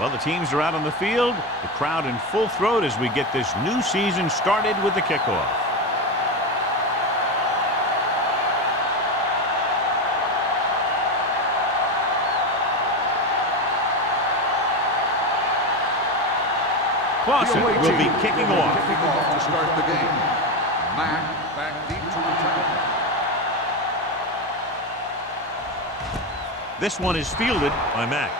Well, the teams are out on the field, the crowd in full throat as we get this new season started with the kickoff. Clausen will be kicking off. To start the game. Mack back deep to return. This one is fielded by Mack.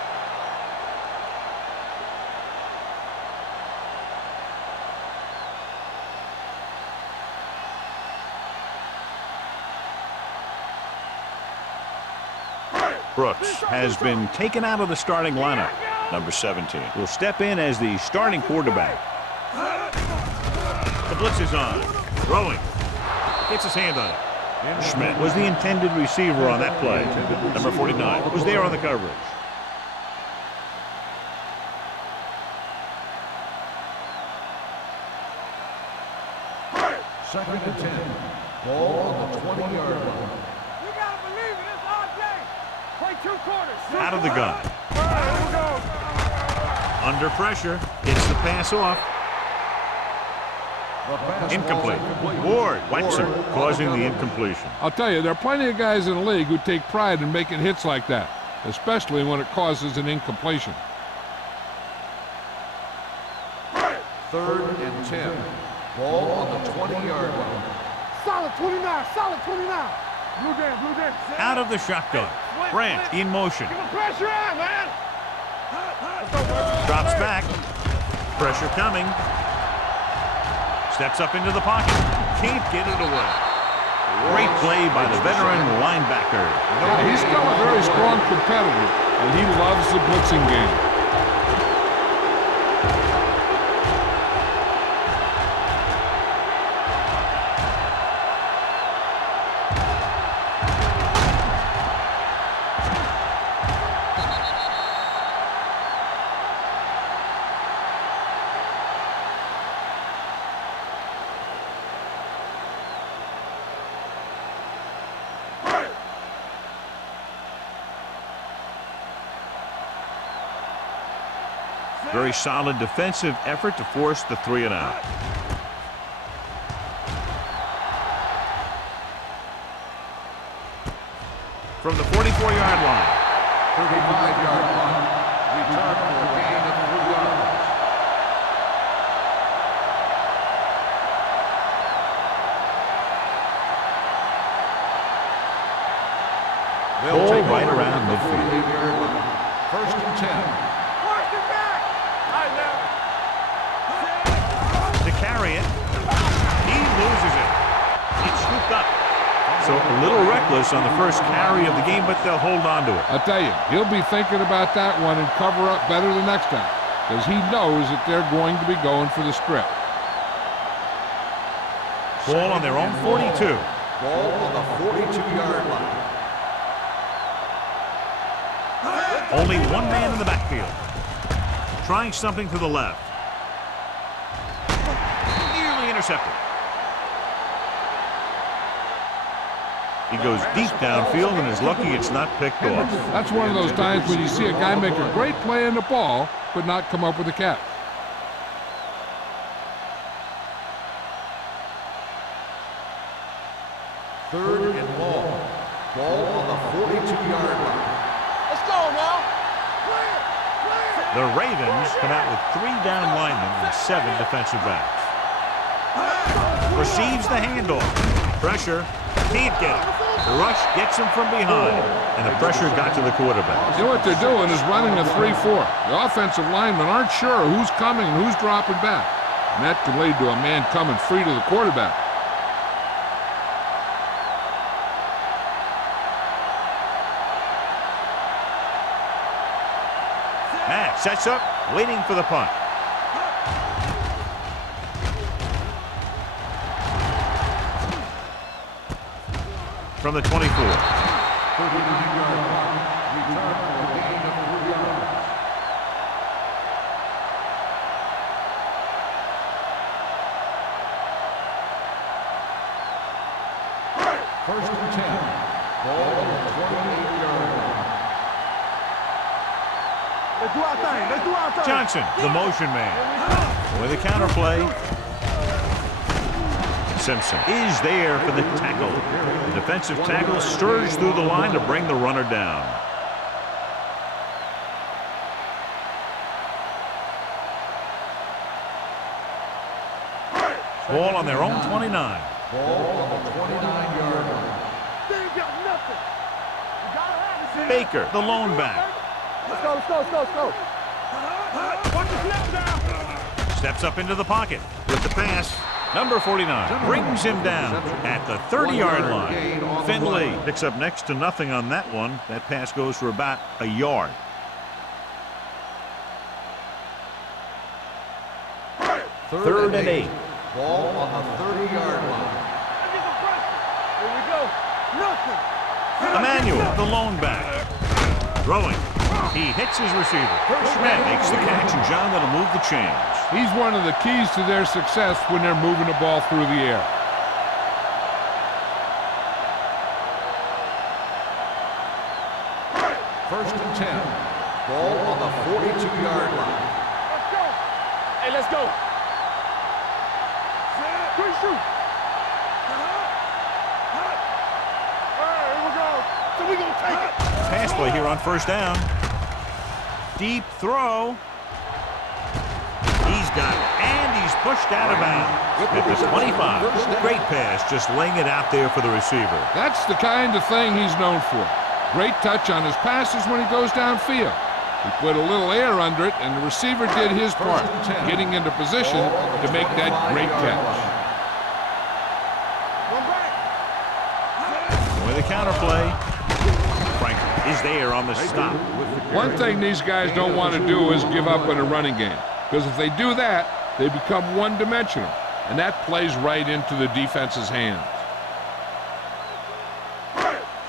Brooks has been taken out of the starting lineup. Number 17 will step in as the starting quarterback. The blitz is on. Throwing. Gets his hand on it. Schmidt was the intended receiver on that play. Number 49 was there on the coverage. Second and 10. Ball on the 20-yard line. You gotta believe it. It's RJ. Play 2 quarters. Out of the gun. Here we go. Under pressure. Gets the pass off. Incomplete. Ward wipes him, causing the incompletion. I'll tell you, there are plenty of guys in the league who take pride in making hits like that, especially when it causes an incompletion. Third and 10. Ball on the 20-yard line. Solid 29. Solid 29. Blue game. Out of the shotgun. Brandt in motion. Give him pressure on, man. Drops back. Pressure coming. Steps up into the pocket. Can't get it away. Great play by the veteran linebacker. He's still a very strong competitor, and he loves the blitzing game. Very solid defensive effort to force the 3 and out. From the 44-yard line. 35-yard line. Return for a gain of 3 yards. They'll take right over around the midfield. 48-yard line. First and 10. To carry it. He loses it. It's scooped up. So a little reckless on the first carry of the game, but they'll hold on to it. I'll tell you, he'll be thinking about that one and cover up better the next time, because he knows that they're going to be going for the strip. Ball on their own 42. Ball on the 42-yard line. Only one man in the backfield. Trying something to the left. Nearly intercepted. He goes deep downfield and is lucky it's not picked off. That's one of those times when you see a guy make a great play on the ball, but not come up with a catch. Third and long. Ball on the 42-yard line. Let's go now. The Ravens come out with 3 down linemen and 7 defensive backs. Receives the handoff. Pressure. Can't get it. The rush gets him from behind, and the pressure got to the quarterback. You know what they're doing is running a 3-4. The offensive linemen aren't sure who's coming and who's dropping back. And that can lead to a man coming free to the quarterback. Matt sets up, waiting for the punt. From the 24. 39-yard line. Return for a gain of 3 yards. First and 10. Ball on the 28-yard line. Let's do our thing. Let's do our thing. Johnson, the motion man. With a counter play. Simpson is there for the tackle. The defensive tackle stirs through the line to bring the runner down. Ball on their own 29. Ball on the 29-yard line. They ain't got nothing. You gotta have it. Baker, the lone back. Let's go, let's go, let's go, let's go. Watch the snap down. Steps up into the pocket with the pass. Number 49 brings him down at the 30-yard line. Finley picks up next to nothing on that one. That pass goes for about a yard. Third and 8. Ball on the 30-yard line. Here we go. Nothing. Emmanuel, the lone back. Throwing. He hits his receiver. Schmidt makes the catch, and John, that'll move the chains. He's one of the keys to their success when they're moving the ball through the air. First and 10. Ball on the 42-yard line. Let's go. Hey, let's go. Quick shoot. Here we go. So we gonna take it. Pass play here on first down. Deep throw. He's got it, and he's pushed out of bounds at the 25. Great pass, just laying it out there for the receiver. That's the kind of thing he's known for. Great touch on his passes when he goes downfield. He put a little air under it, and the receiver did his part, getting into position to make that great catch. With a counter play, Franklin is there on the stop. One thing these guys don't want to do is give up in a running game, because if they do that, they become one-dimensional, and that plays right into the defense's hands.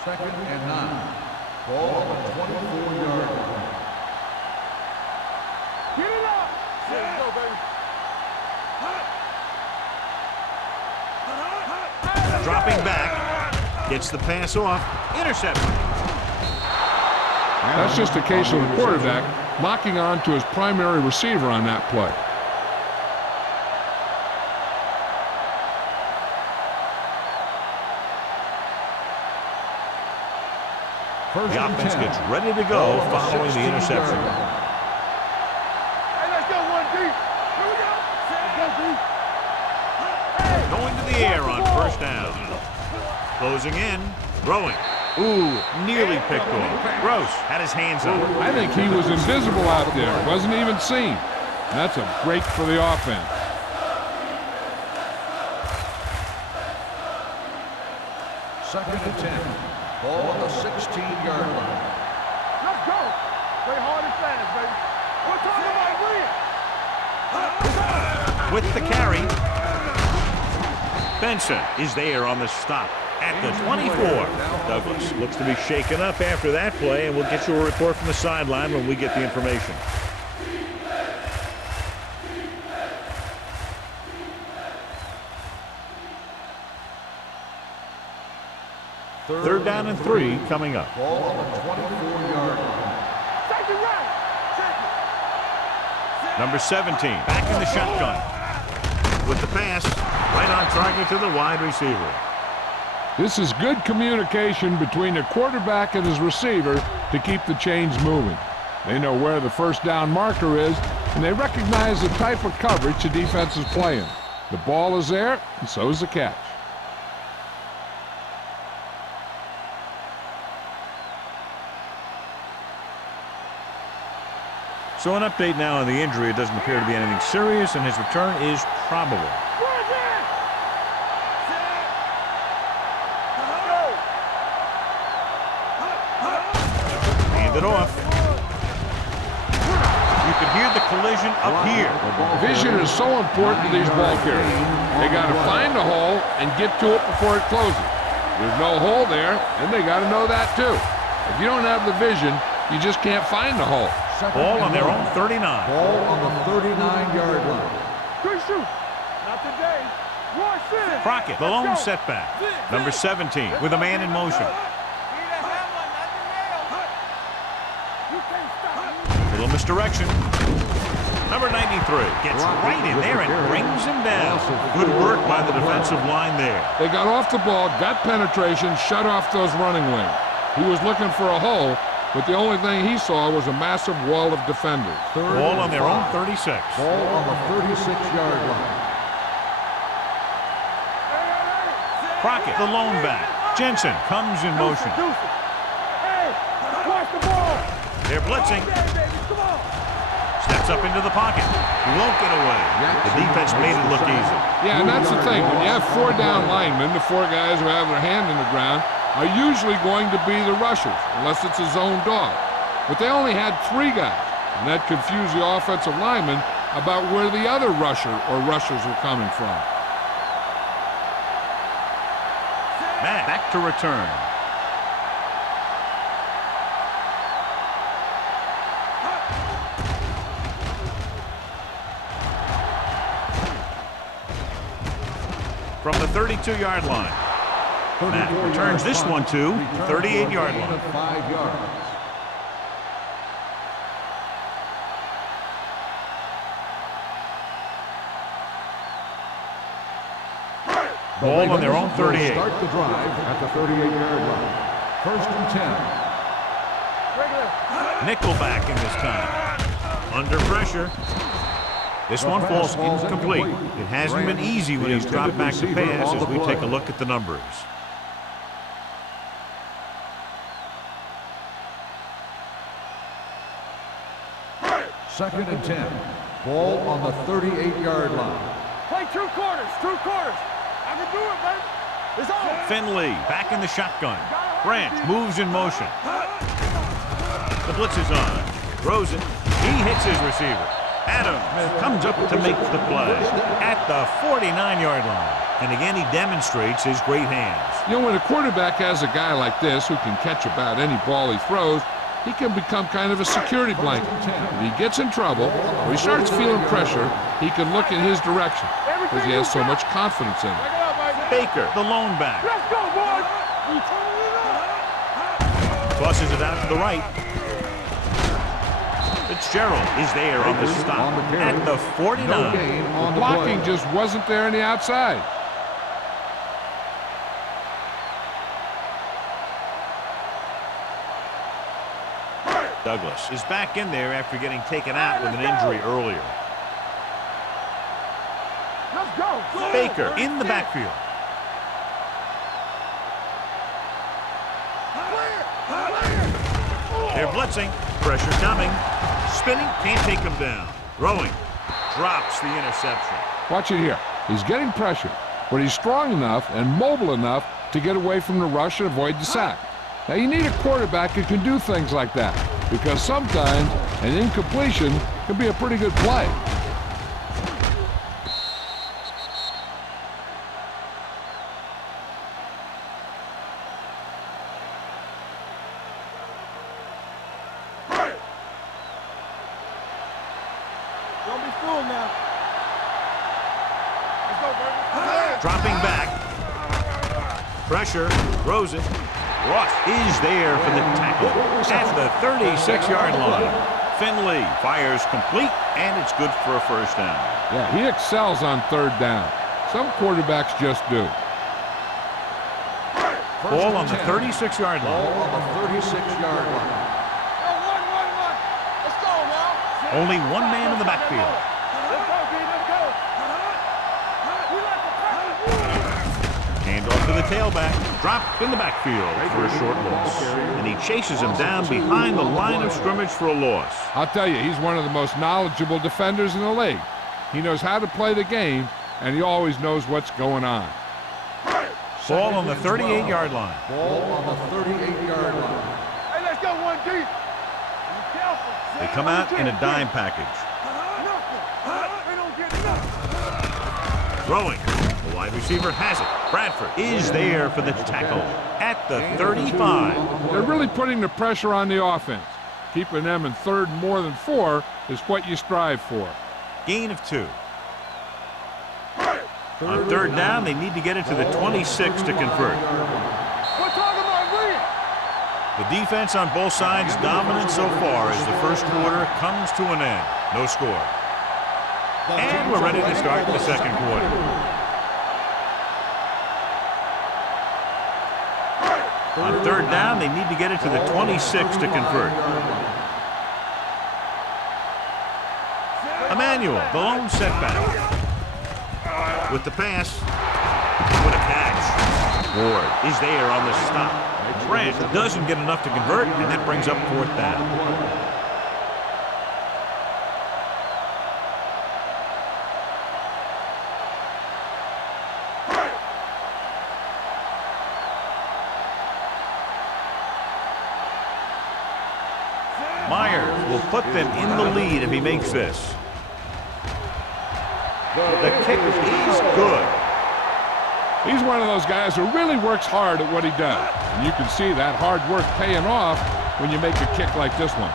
Second and 9. Ball on the 24-yard line. Get it up. There you go, baby. Dropping back, gets the pass off, intercepted. That's just a case of the quarterback locking on to his primary receiver on that play. The offense gets ready to go following the interception. Hey, let's go, 1D. Here we go. Let's go, D. Going to the air on first down. Closing in, throwing. Ooh, nearly picked off. Gross had his hands on it. I think he was invisible out there. Wasn't even seen. That's a break for the offense. Second and 10. Ball on the 16-yard line. Let's go. Play hard and fast, baby. We're talking about win. With the carry, Benson is there on the stop at the 24. Douglas looks to be shaken up after that play, and we'll get you a report from the sideline when we get the information. Third down and 3 coming up. Ball on the 24-yard line. Take it right. Take it. Number 17 back in the shotgun with the pass right on target to the wide receiver. This is good communication between the quarterback and his receiver to keep the chains moving. They know where the first down marker is, and they recognize the type of coverage the defense is playing. The ball is there, and so is the catch. So an update now on the injury. It doesn't appear to be anything serious, and his return is probable. Hand it off. You can hear the collision up here. Vision is so important to these ball carriers. They got to find a hole and get to it before it closes. There's no hole there, and they got to know that too. If you don't have the vision, you just can't find the hole. Ball on their own 39. Ball on the 39-yard line. Good shoot. Not today. Rush in. Crockett, the lone setback. Number 17 with a man in motion. To Little misdirection. Number 93 gets right in there and brings him down. Good work by the defensive line there. They got off the ball, got penetration, shut off those running wings. He was looking for a hole, but the only thing he saw was a massive wall of defenders. Ball on their own 36. Ball on the 36-yard line. Crockett, the lone back. Jensen comes in motion. Hey, watch the ball. They're blitzing. Come on. Steps up into the pocket. He won't get away. The defense made it look easy. Yeah, and that's the thing. When you have 4 down linemen, the 4 guys who have their hand in the ground are usually going to be the rushers, unless it's a zone dog. But they only had 3 guys, and that confused the offensive linemen about where the other rusher or rushers were coming from. Matt back to return. From the 32-yard line. Matt returns this one to the 38-yard line. 5 yards. Ball on their own 38. Start the drive at the 38-yard line. 1st and 10. Nickelback in this time. Under pressure. This one falls incomplete. It hasn't been easy when he's dropped back to pass as we take a look at the numbers. Second and 10. Ball on the 38-yard line. Play 2 quarters. 2 quarters. I can do it, baby. It's on. Finley back in the shotgun. Branch moves in motion. The blitz is on. Throws it. He hits his receiver. Adams comes up to make the play at the 49-yard line. And again, he demonstrates his great hands. You know, when a quarterback has a guy like this who can catch about any ball he throws, he can become kind of a security blanket. If he gets in trouble or he starts feeling pressure, he can look in his direction because he has so much confidence in him. Baker, the lone back. Let's go, boys. Tosses it out to the right. Fitzgerald is there on the stop at the 49. The blocking just wasn't there on the outside. Douglas is back in there after getting taken out with an injury earlier. Let's go. Baker in the backfield. They're blitzing. Pressure coming. Spinning. Can't take him down. Throwing. Drops the interception. Watch it here. He's getting pressure, but he's strong enough and mobile enough to get away from the rush and avoid the sack. Now, you need a quarterback who can do things like that, because sometimes an incompletion can be a pretty good play. Don't be fooled now. Let's go, baby. Dropping back. Pressure. Throws it. Ross is there for the tackle at the 36-yard line. Finley fires complete, and it's good for a first down. Yeah, he excels on 3rd down. Some quarterbacks just do. Ball on the 36-yard line. Ball on the 36-yard line. One. Let's go now. Only one man in the backfield. Let's go, B. Let's go. We like the pressure. Hand off to the tailback. Dropped in the backfield for a short loss. And he chases him down behind the line of scrimmage for a loss. I'll tell you, he's one of the most knowledgeable defenders in the league. He knows how to play the game, and he always knows what's going on. Ball on the 38-yard line. Ball on the 38-yard line. Hey, let's go 1 deep. Be careful. They come out in a dime package. They don't get nothing. Throwing. The wide receiver has it. Bradford is there for the tackle at the 35. They're really putting the pressure on the offense. Keeping them in 3rd more than 4 is what you strive for. Gain of 2. On 3rd down, they need to get it to the 26 to convert. We're talking about read. The defense on both sides dominant so far as the first quarter comes to an end. No score. And we're ready to start the second quarter. On third down, they need to get it to the 26 to convert. Emmanuel, the lone setback. With the pass. What a catch. Ward is there on the stop. Grant doesn't get enough to convert, and that brings up fourth down. Myers will put them in the lead if he makes this. The kick is good. He's one of those guys who really works hard at what he does. And you can see that hard work paying off when you make a kick like this one.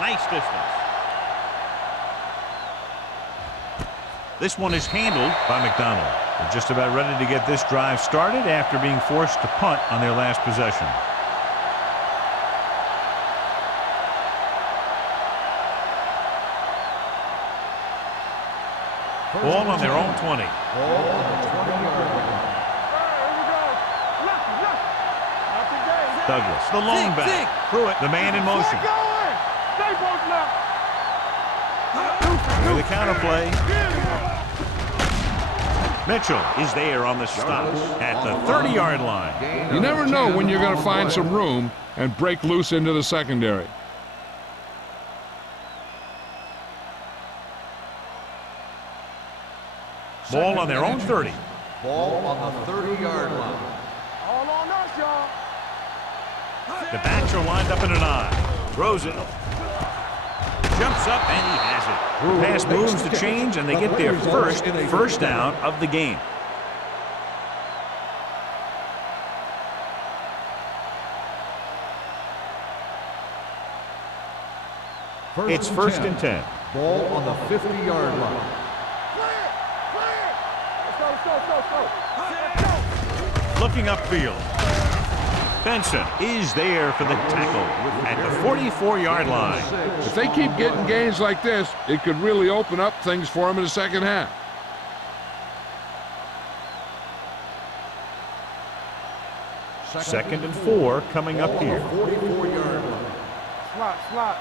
Nice distance. This one is handled by McDonald. They're just about ready to get this drive started after being forced to punt on their last possession. Ball on their own 20. Ball on the 20-yard line. Douglas, the lone back. Pruitt, the man in motion. With the counter play. Mitchell is there on the stop at the 30-yard line. You never know when you're going to find some room and break loose into the secondary. Ball on their own 30. Ball on the 30-yard line. All on us, y'all. The backs are lined up in an eye. Throws it. Jumps up and he has it. Pass moves to change and they get their first down of the game. It's first and 10. Ball on the 50-yard line. Looking upfield. Benson is there for the tackle at the 44-yard line. If they keep getting gains like this, it could really open up things for them in the second half. Second and 4 coming up here. 44-yard line. Slot.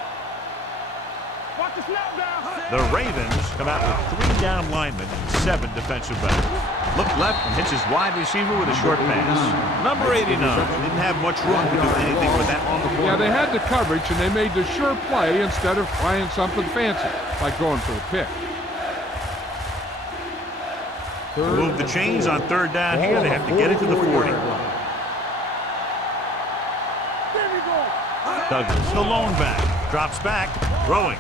Watch the snap down. The Ravens come out with 3 down linemen and 7 defensive backs. Look left and hits his wide receiver with a short pass. Number 89 didn't have much room to do anything with that one. Yeah, they had the coverage and they made the sure play instead of trying something fancy, like going for a pick. Move the chains on third down here. They have to get it to the 40. Douglas, the lone back, drops back, throwing.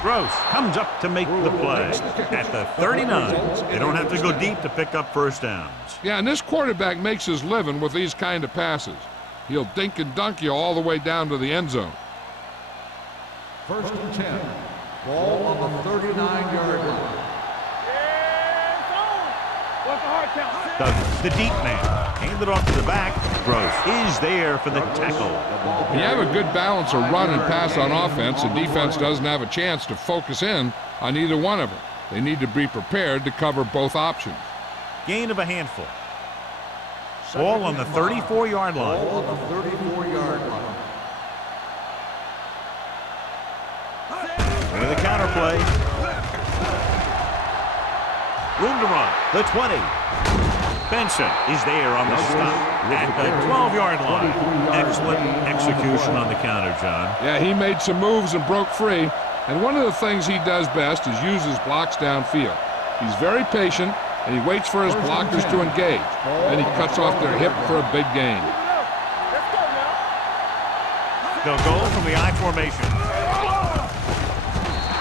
Gross comes up to make the play at the 39. They don't have to go deep to pick up first downs. Yeah, and this quarterback makes his living with these kind of passes. He'll dink and dunk you all the way down to the end zone. First and 10. Ball on the 39-yard line. What's the hard count? Douglas, the deep man, handed off to the back. Gross is there for the tackle. When you have a good balance of run and pass on offense, the defense doesn't have a chance to focus in on either one of them. They need to be prepared to cover both options. Gain of a handful. Ball on the 34-yard line. Ball on the 34-yard line. With a counter play. Room to run. The 20. Benson is there on the stop at the 12-yard line. Excellent execution on the counter, John. Yeah, he made some moves and broke free. And one of the things he does best is use his blocks downfield. He's very patient, and he waits for his blockers to engage. Then he cuts off their hip for a big gain. They'll go from the I formation.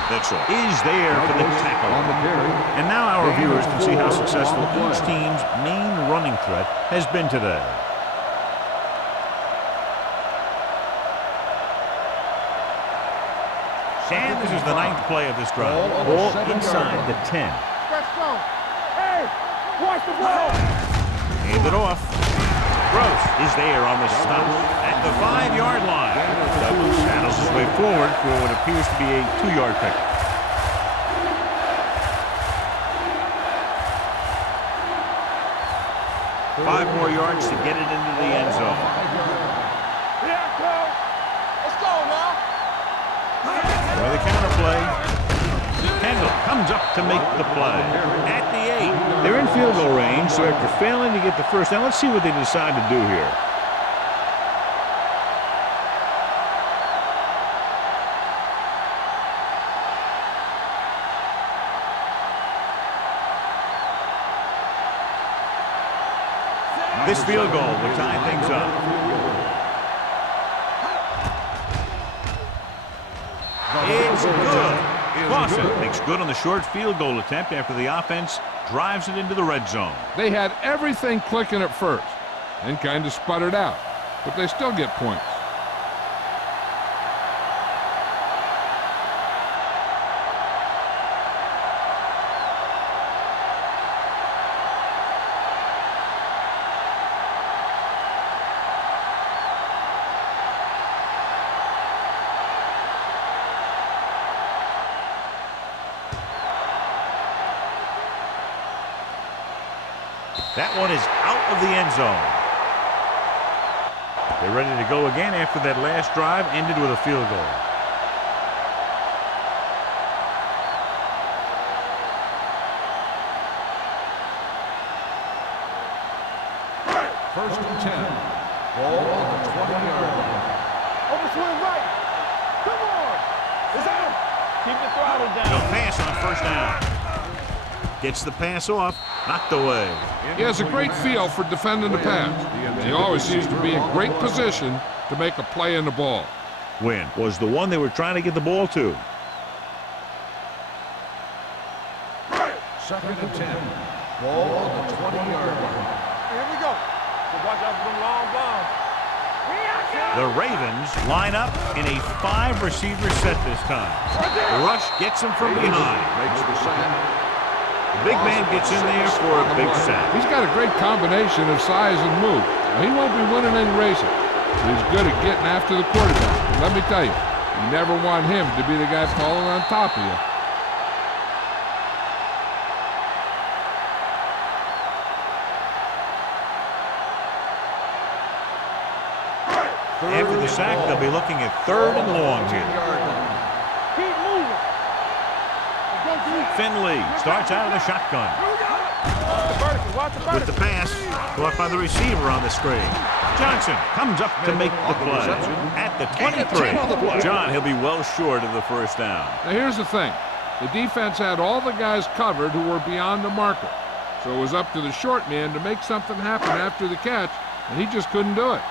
Mitchell is there for the tackle. On the carry. And now our viewers can see how successful each team's main running threat has been today. And this is the 9th play of this drive. Ball inside the 10. Let's go. Hey, watch the ball. Hand it off. Gross is there on the stop at the 5-yard line. Douglas saddles his way forward for what appears to be a 2-yard pickup. Five more yards to get it into the end zone. Yeah, go. Let's go now. For the counter play, Kendall comes up to make the play. At the 8, they're in field goal range, so after failing to get the first down, let's see what they decide to do here. This field goal will tie things up. It's good. Clausen makes good on the short field goal attempt after the offense drives it into the red zone. They had everything clicking at first and kind of sputtered out, but they still get points. That one is out of the end zone. They're ready to go again after that last drive ended with a field goal. First and 10. Ball on the 20-yard line. Overswing right. Come on. Is that him? Keep the throttle down. No pass on first down. Gets the pass off, knocked away. He has a great feel for defending the pass. He always seems to be in great position to make a play in the ball. Win was the one they were trying to get the ball to. Second and 10. Ball on the 20-yard line. Here we go. So watch out for them long bombs. The Ravens line up in a 5-receiver set this time. The rush gets him from behind. Makes the sack. The big man gets in there for a big sack. He's got a great combination of size and move. Now, he won't be winning any races, but he's good at getting after the quarterback. And let me tell you, you never want him to be the guy falling on top of you. After the sack, they'll be looking at 3rd and long here. Keep moving. Finley starts out of the shotgun. Watch the With the pass, caught by the receiver on the screen. Johnson comes up to make the play. At the 23. John, he'll be well short of the first down. Now, here's the thing. The defense had all the guys covered who were beyond the marker. So it was up to the short man to make something happen after the catch, and he just couldn't do it.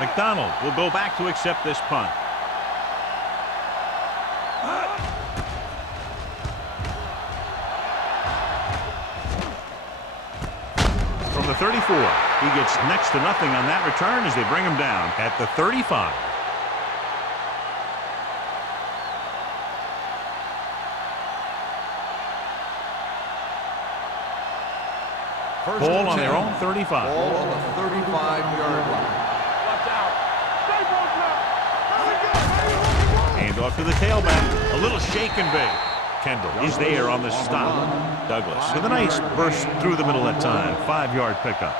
McDonald will go back to accept this punt. From the 34, he gets next to nothing on that return as they bring him down at the 35. Ball on their own 35. Ball on the 35-yard line. Watch out. Stay both now. Hand off to the tailback. A little shake and bake. Kendall is there on the stop. Douglas with a nice burst through the middle that time. 5-yard pickup.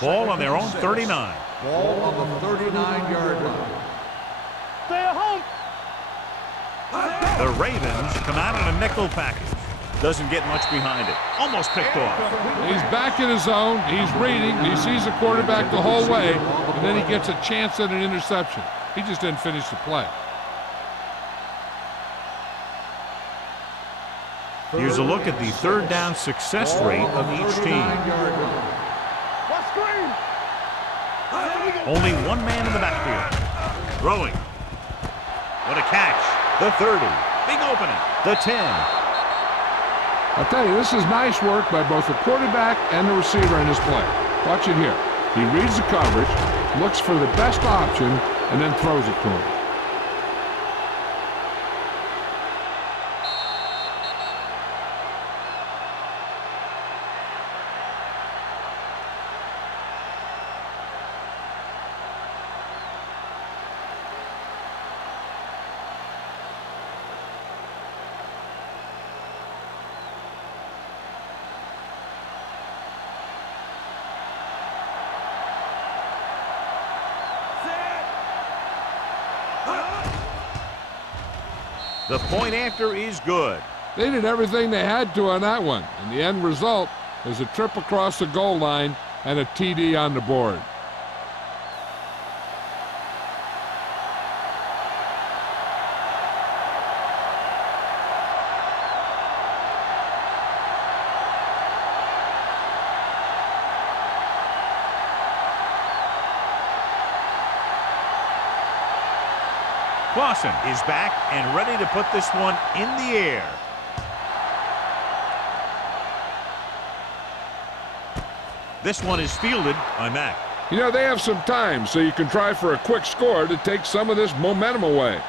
Ball on their own 39. Ball on the 39-yard line. Stay at home. The Ravens come out in a nickel package. Doesn't get much behind it. Almost picked off. He's back in his zone. He's reading. He sees the quarterback the whole way, and then he gets a chance at an interception. He just didn't finish the play. Here's a look at the third down success rate of each team. What screen? Only one man in the backfield. Throwing. What a catch. The 30. Big opening. The 10. I'll tell you, this is nice work by both the quarterback and the receiver in this play. Watch it here. He reads the coverage, looks for the best option, and then throws it to him. The point after is good. They did everything they had to on that one, and the end result is a trip across the goal line and a TD on the board. Clausen is back and ready to put this one in the air. This one is fielded by Mack. You know, they have some time, so you can try for a quick score to take some of this momentum away.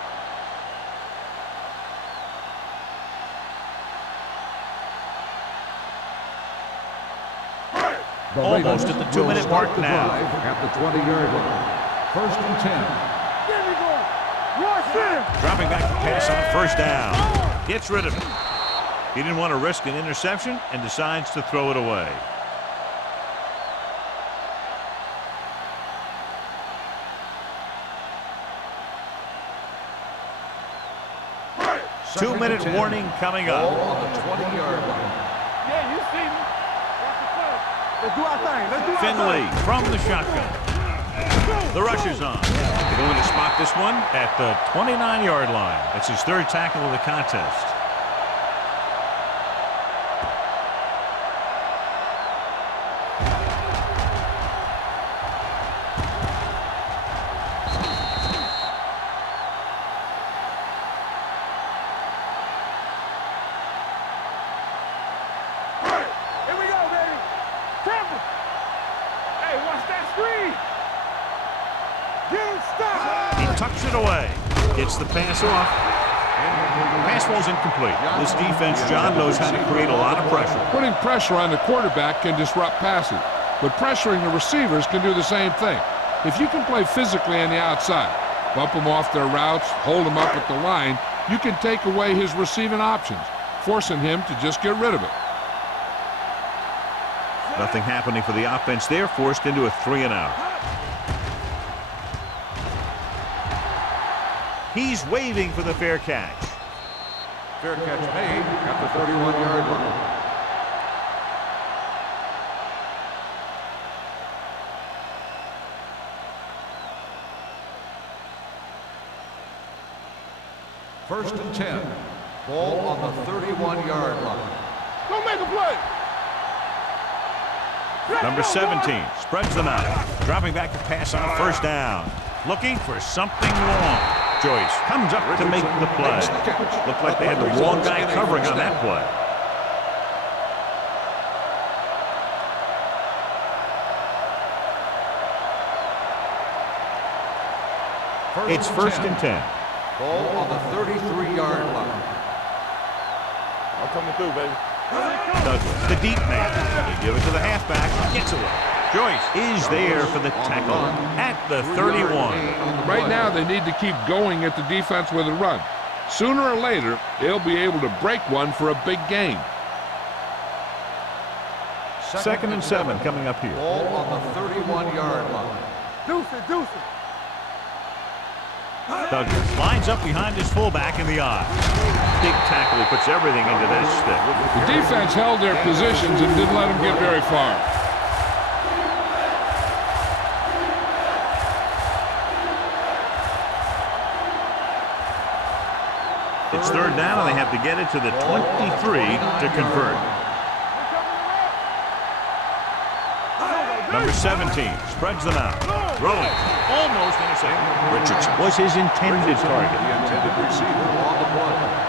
Almost at the 2-minute mark now. At the 20-yard line. First and 10. Dropping back to pass on first down. Gets rid of it. He didn't want to risk an interception and decides to throw it away. Two-minute warning coming up. Ball on the 20-yard line. Yeah, you see me. Let's do our thing. Let's do our Finley thing. from the shotgun. The rush is on. They're going to spot this one at the 29-yard line. That's his third tackle of the contest. Here we go, baby. Temple. Hey, watch that screen. Get stop. He tucks it away. Gets the pass off. Pass ball's incomplete. This defense, John, knows how to create a lot of pressure. Putting pressure on the quarterback can disrupt passing, but pressuring the receivers can do the same thing. If you can play physically on the outside, bump them off their routes, hold them up at the line, you can take away his receiving options, forcing him to just get rid of it. Nothing happening for the offense there, forced into a 3-and-out. He's waving for the fair catch. Fair catch made at the 31-yard line. First and 10. Ball on the 31-yard line. Don't make a play. Number 17 spreads them out. Dropping back to pass on first down. Looking for something long. Joyce comes up to make the play. Looked like they had the wrong guy covering on that play. It's first and 10. Ball on the 33-yard line. I'm coming through, baby. Douglas, the deep man. They give it to the halfback. Gets away. Joyce is there for the tackle at the 31. Right now, they need to keep going at the defense with a run. Sooner or later, they'll be able to break one for a big gain. Second and 7 coming up here. Ball on the 31-yard line. Deuce it, deuce it. Douglas lines up behind his fullback in the eye. Big tackle. He puts everything into that stick. The defense held their positions and didn't let them get very far. It's third down, and they have to get it to the 23 to convert. Number 17 spreads them out. Rolling. Almost intercepted. Richardson was his intended target. The intended receiver on the play.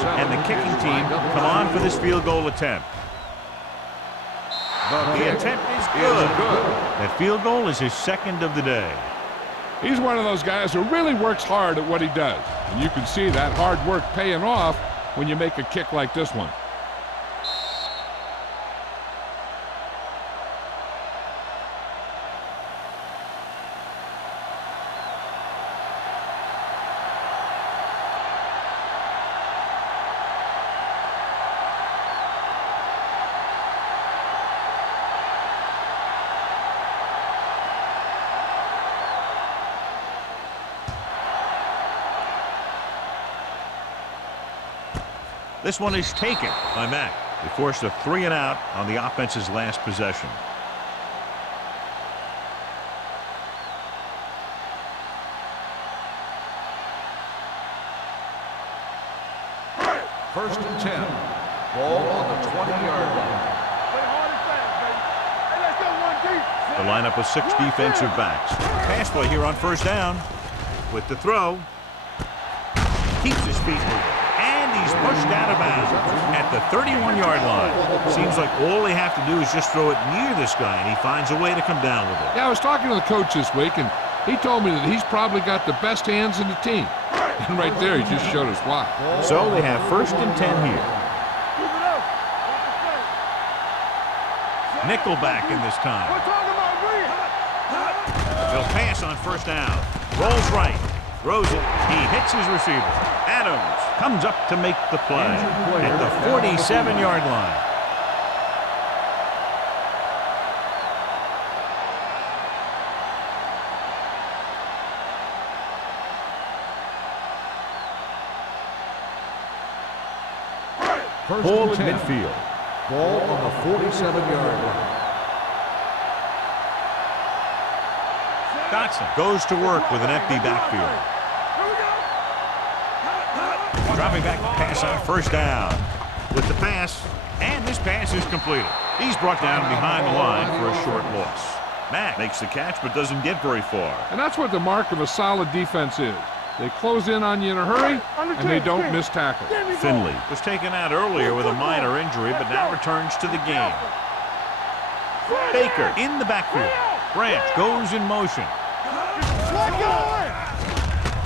And the kicking team come on for this field goal attempt. The attempt is good. That field goal is his second of the day. He's one of those guys who really works hard at what he does. And you can see that hard work paying off when you make a kick like this one. This one is taken by Mack. They forced a 3 and out on the offense's last possession. First and 10. Ball on the 20-yard line. Play hard and fast, baby. Hey, let's go, 1 deep. The lineup of 6 defensive backs. Pass play here on first down. With the throw. Keeps his feet moving. And he's pushed out of bounds at the 31-yard line. Seems like all they have to do is just throw it near this guy, and he finds a way to come down with it. Yeah, I was talking to the coach this week, and he told me that he's probably got the best hands in the team. And right there, he just showed us why. So they have first and 10 here. Keep it up. Nickelback in this time. We're talking about green. They'll pass on first down. Rolls right. Throws it. He hits his receiver. Adams comes up to make the play at the 47-yard line. Ball at midfield. Ball on the 47-yard line. Dotson goes to work with an empty backfield. Dropping back to pass on first down. With the pass, and this pass is completed. He's brought down behind the line for a short loss. Mack makes the catch but doesn't get very far. And that's what the mark of a solid defense is. They close in on you in a hurry, and they don't miss tackles. Finley was taken out earlier with a minor injury, but now returns to the game. Baker in the backfield. Branch goes in motion.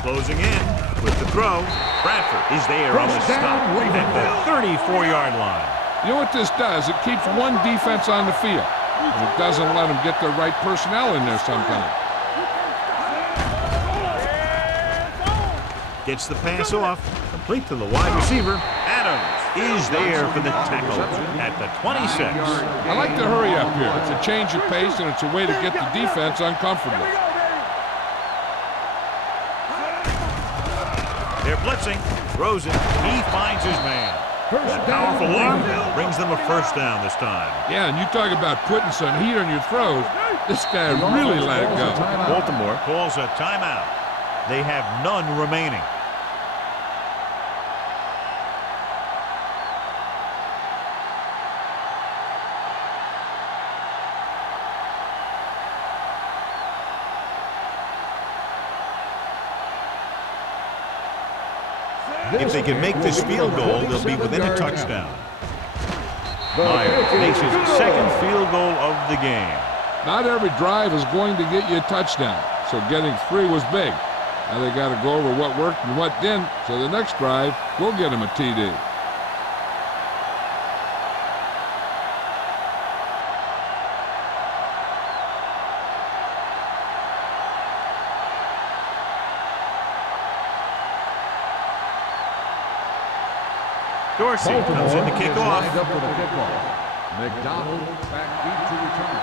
Closing in with the throw. Bradford is there on the stop at the 34-yard line. You know what this does? It keeps one defense on the field, and it doesn't let them get the right personnel in there sometimes. Gets the pass off, complete to the wide receiver. Adams is there for the tackle at the 26. I like the hurry up here. It's a change of pace, and it's a way to get the defense uncomfortable. They're blitzing. Throws it. He finds his man. That powerful arm brings them a first down this time. Yeah, and you talk about putting some heat on your throws. This guy really let it go. Baltimore calls a timeout. They have none remaining. If they can make this field goal, they'll be within a touchdown. Meyer makes his second field goal of the game. Not every drive is going to get you a touchdown, so getting 3 was big. Now they got to go over what worked and what didn't, so the next drive will get them a TD. Dorsey comes in to kick off. Lined up for the kickoff. McDonald back deep to return.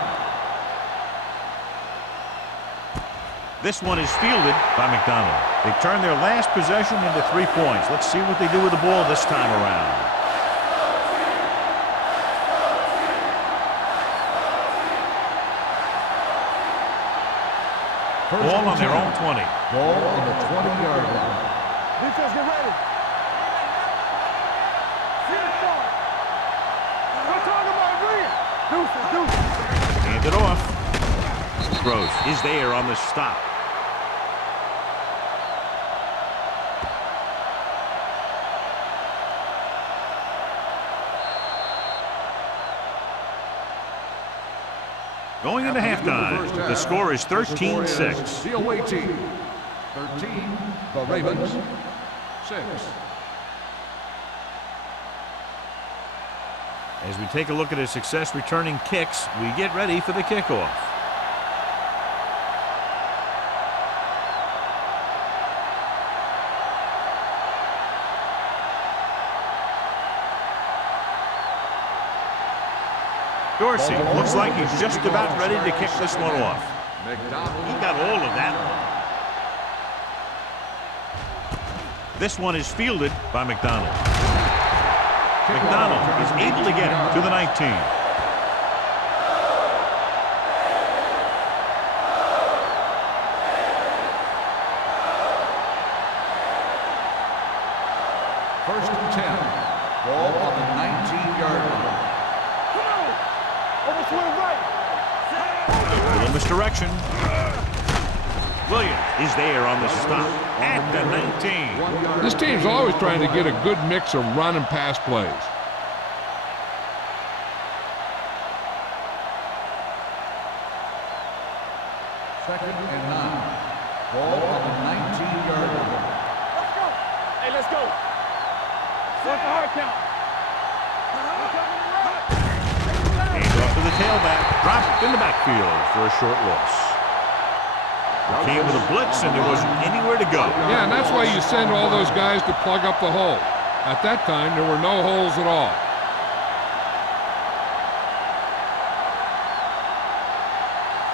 This one is fielded by McDonald. They turn their last possession into 3 points. Let's see what they do with the ball this time around. Ball on their own 20. Ball on the 20-yard line. Defense, get ready. We're talking about win. Deuces. Hand it off. Throws is there on the stop. Going into halftime, the score is 13-6. The away team, 13. The Ravens, 6. As we take a look at his success returning kicks, we get ready for the kickoff. Dorsey looks like he's just about ready to kick this one off. He got all of that one. This one is fielded by McDonald. McDonald is able to get it to the 19. First and 10. Ball on the 19-yard line. Little misdirection. Williams is there on the stop at the 19. This team's always trying to get a good mix of run and pass plays. Second and 9. Ball on the 19-yard line. Let's go. Hey, let's go. What's the hard count? Hands off to the tailback. Dropped in the backfield for a short loss. Came with a blitz and there wasn't anywhere to go. Yeah, and that's why you send all those guys to plug up the hole. At that time, there were no holes at all.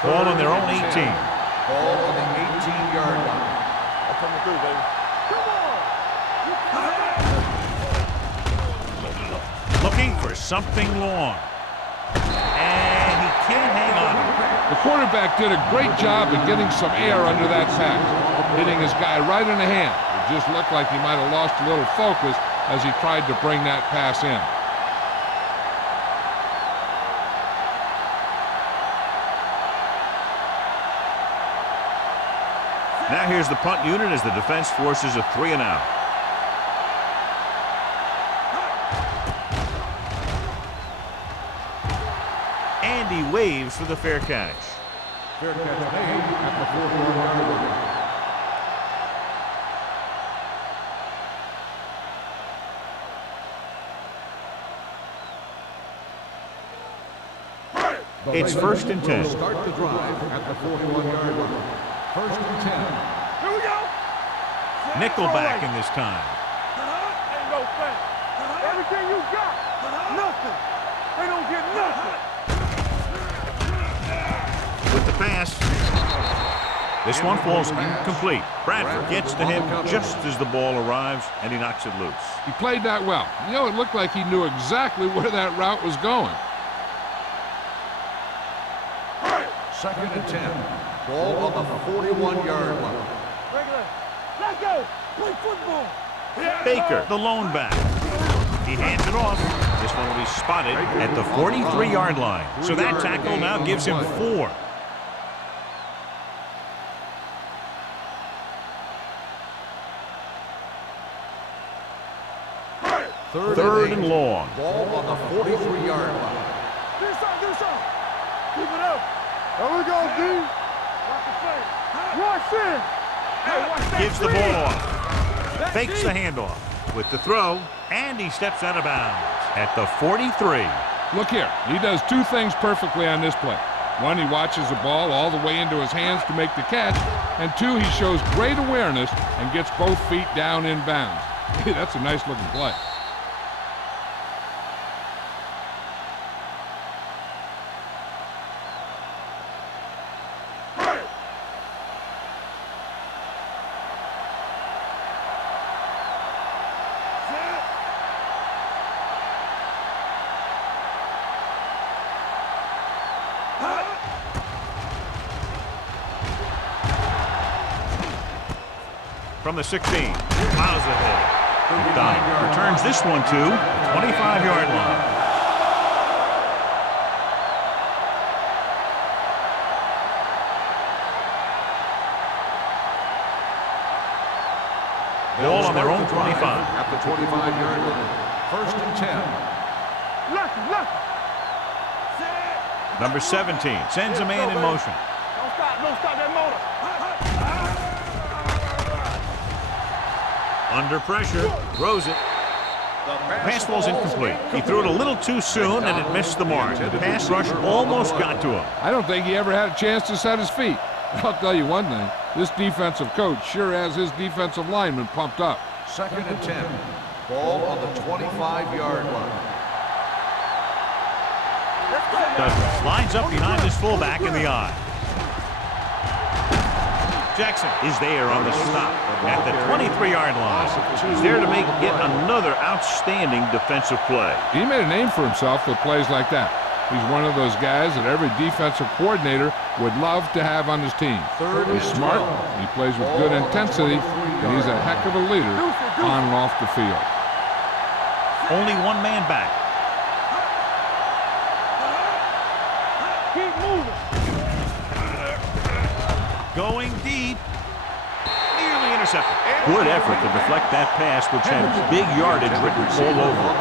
Ball on their own 18. Ball on the 18-yard line. That's coming through, baby. Come on. Looking for something long. And he can't hang on. The quarterback did a great job of getting some air under that pass, hitting his guy right in the hand. It just looked like he might have lost a little focus as he tried to bring that pass in. Now here's the punt unit as the defense forces a 3 and out. And he waves for the fair catch. Fair catch made at the 41-yard line. It's first and 10. Start the drive at the 41-yard line. First and 10. Here we go. Nickelback in this time. Ain't no thing. Everything you got. Nothing. They don't get nothing. With the pass. This one falls incomplete. Bradford gets to him just as the ball arrives, and he knocks it loose. He played that well. You know, it looked like he knew exactly where that route was going. Second and 10. Ball on the 41-yard line. Regular. Let's go. Play football. Baker, the lone back. He hands it off. This one will be spotted at the 43-yard line. So that tackle now gives him 4. Third and long. Ball on the 43-yard line. Do something. Keep it up. There we go, D. Watch the play. Watch in. Hey, watch that. Gives the screen. ball off. Fakes the handoff with the throw, and he steps out of bounds at the 43. Look here, he does 2 things perfectly on this play. 1, he watches the ball all the way into his hands to make the catch, and 2, he shows great awareness and gets both feet down in bounds. That's a nice looking play. from the 16. Plows ahead. McDonald returns this one to the 25-yard line. Ball on their own 25. At the 25-yard line. First and 10. Number 17 sends a man in motion. Don't stop that motor. Under pressure, throws it. Pass ball's incomplete. He threw it a little too soon and it missed the mark. The pass rush almost got to him. I don't think he ever had a chance to set his feet. I'll tell you one thing, this defensive coach sure has his defensive linemen pumped up. Second and 10. Ball on the 25-yard line. Douglas lines up behind his fullback in the eye. Jackson is there on the stop at the 23-yard line. He's there to make yet another outstanding defensive play. He made a name for himself with plays like that. He's one of those guys that every defensive coordinator would love to have on his team. He's smart, he plays with good intensity, and he's a heck of a leader on and off the field. Only one man back. Keep moving. Going deep. Nearly intercepted. Good effort to deflect that pass, which had big yardage written all over it.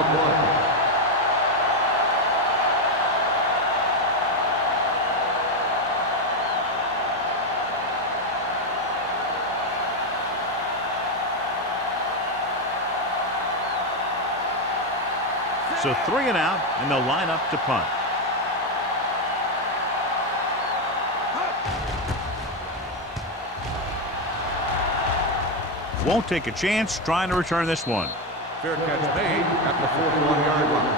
So 3 and out, and they'll line up to punt. Won't take a chance trying to return this one. Fair catch made at the 41-yard line.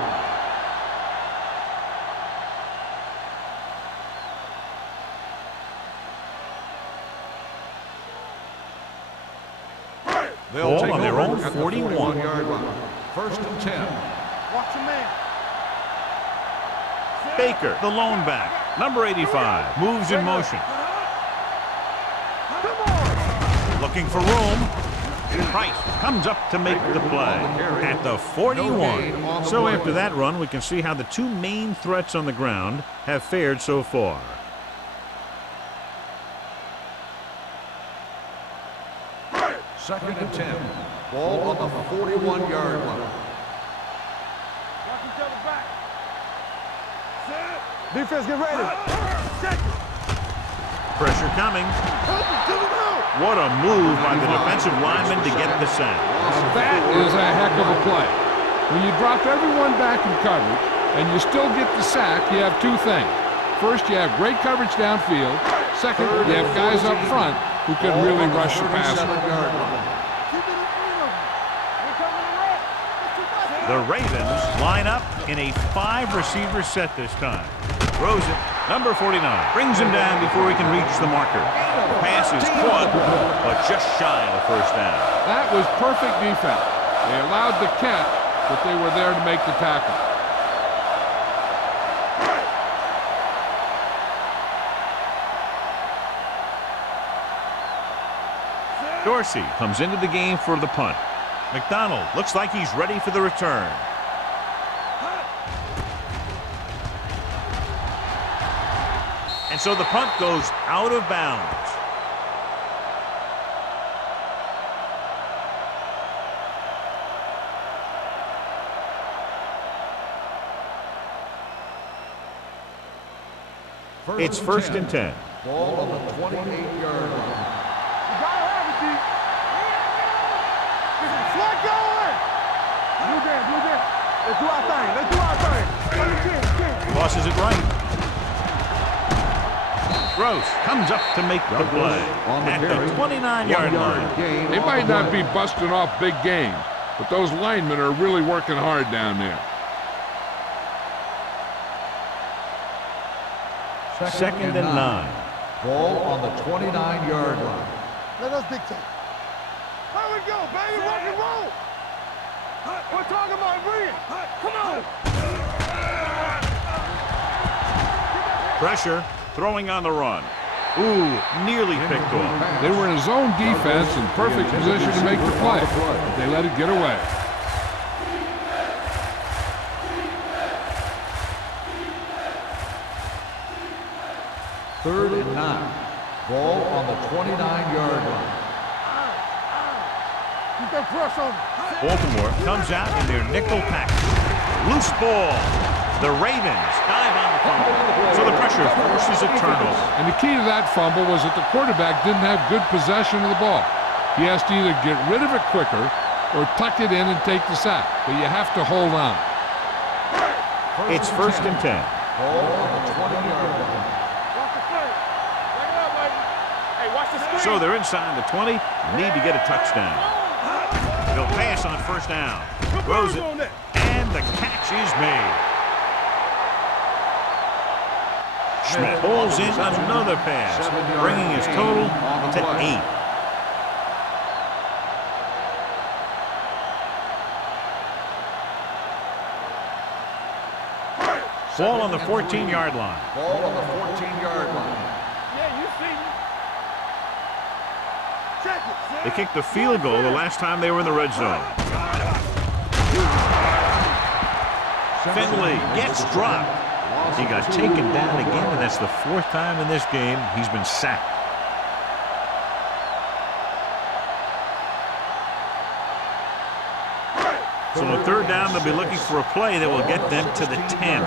They'll Ball take on their over own at the 41-yard line. First and 10. Watch your man. Baker, the lone back, number 85, moves in motion. Come on. Looking for room. Price comes up to make the play at the 41. So after that run, we can see how the two main threats on the ground have fared so far. Second and 10. Ball on the 41-yard line. Watch each other back. Defense, get ready. Second. Pressure coming. Help him to the middle. What a move by the defensive lineman to get the sack. That is a heck of a play. When you drop everyone back in coverage and you still get the sack, you have two things. First, you have great coverage downfield. Second, you have guys up front who can really rush the passer. The Ravens line up in a 5-receiver set this time. Throws it. Number 49 brings him down before he can reach the marker. The pass is caught, but just shy of the first down. That was perfect defense. They allowed the catch, but they were there to make the tackle. Dorsey comes into the game for the punt. McDonald looks like he's ready for the return. And so the punt goes out of bounds. It's first and 10. Ball on the 28-yard line. You gotta have it, D. Slide going. Blue game. Let's do our thing. Crosses it right. Gross comes up to make the play at the 29-yard line. They might not be busting off big games, but those linemen are really working hard down there. Second and 9. Ball on the 29-yard line. Let us dictate. Here we go, baby. Rock and roll. We're talking about bring it. Come on. Pressure, throwing on the run. Ooh, nearly picked off. They were in a zone defense in perfect position to make the play, but they let it get away. Third and 9. Ball on the 29-yard line. Keep that press on him. Baltimore comes out in their nickel package. Loose ball. The Ravens dive on the fumble. So the pressure forces a turnover. And the key to that fumble was that the quarterback didn't have good possession of the ball. He has to either get rid of it quicker or tuck it in and take the sack. But you have to hold on. It's first and 10. Ball on the 20-yard line. Watch the play. Bring it up, baby. Hey, watch the screen. So they're inside the 20. Need to get a touchdown. They'll pass on first down. Throws it. And the catch is made. Schmidt pulls in another pass, bringing his total to 8. Ball on the 14-yard line. Ball on the 14-yard line. Yeah, you see me. Check it. They kicked the field goal the last time they were in the red zone. Finley gets dropped. He got taken down again, and that's the 4th time in this game he's been sacked. So on third down, they'll be looking for a play that will get them to the 10.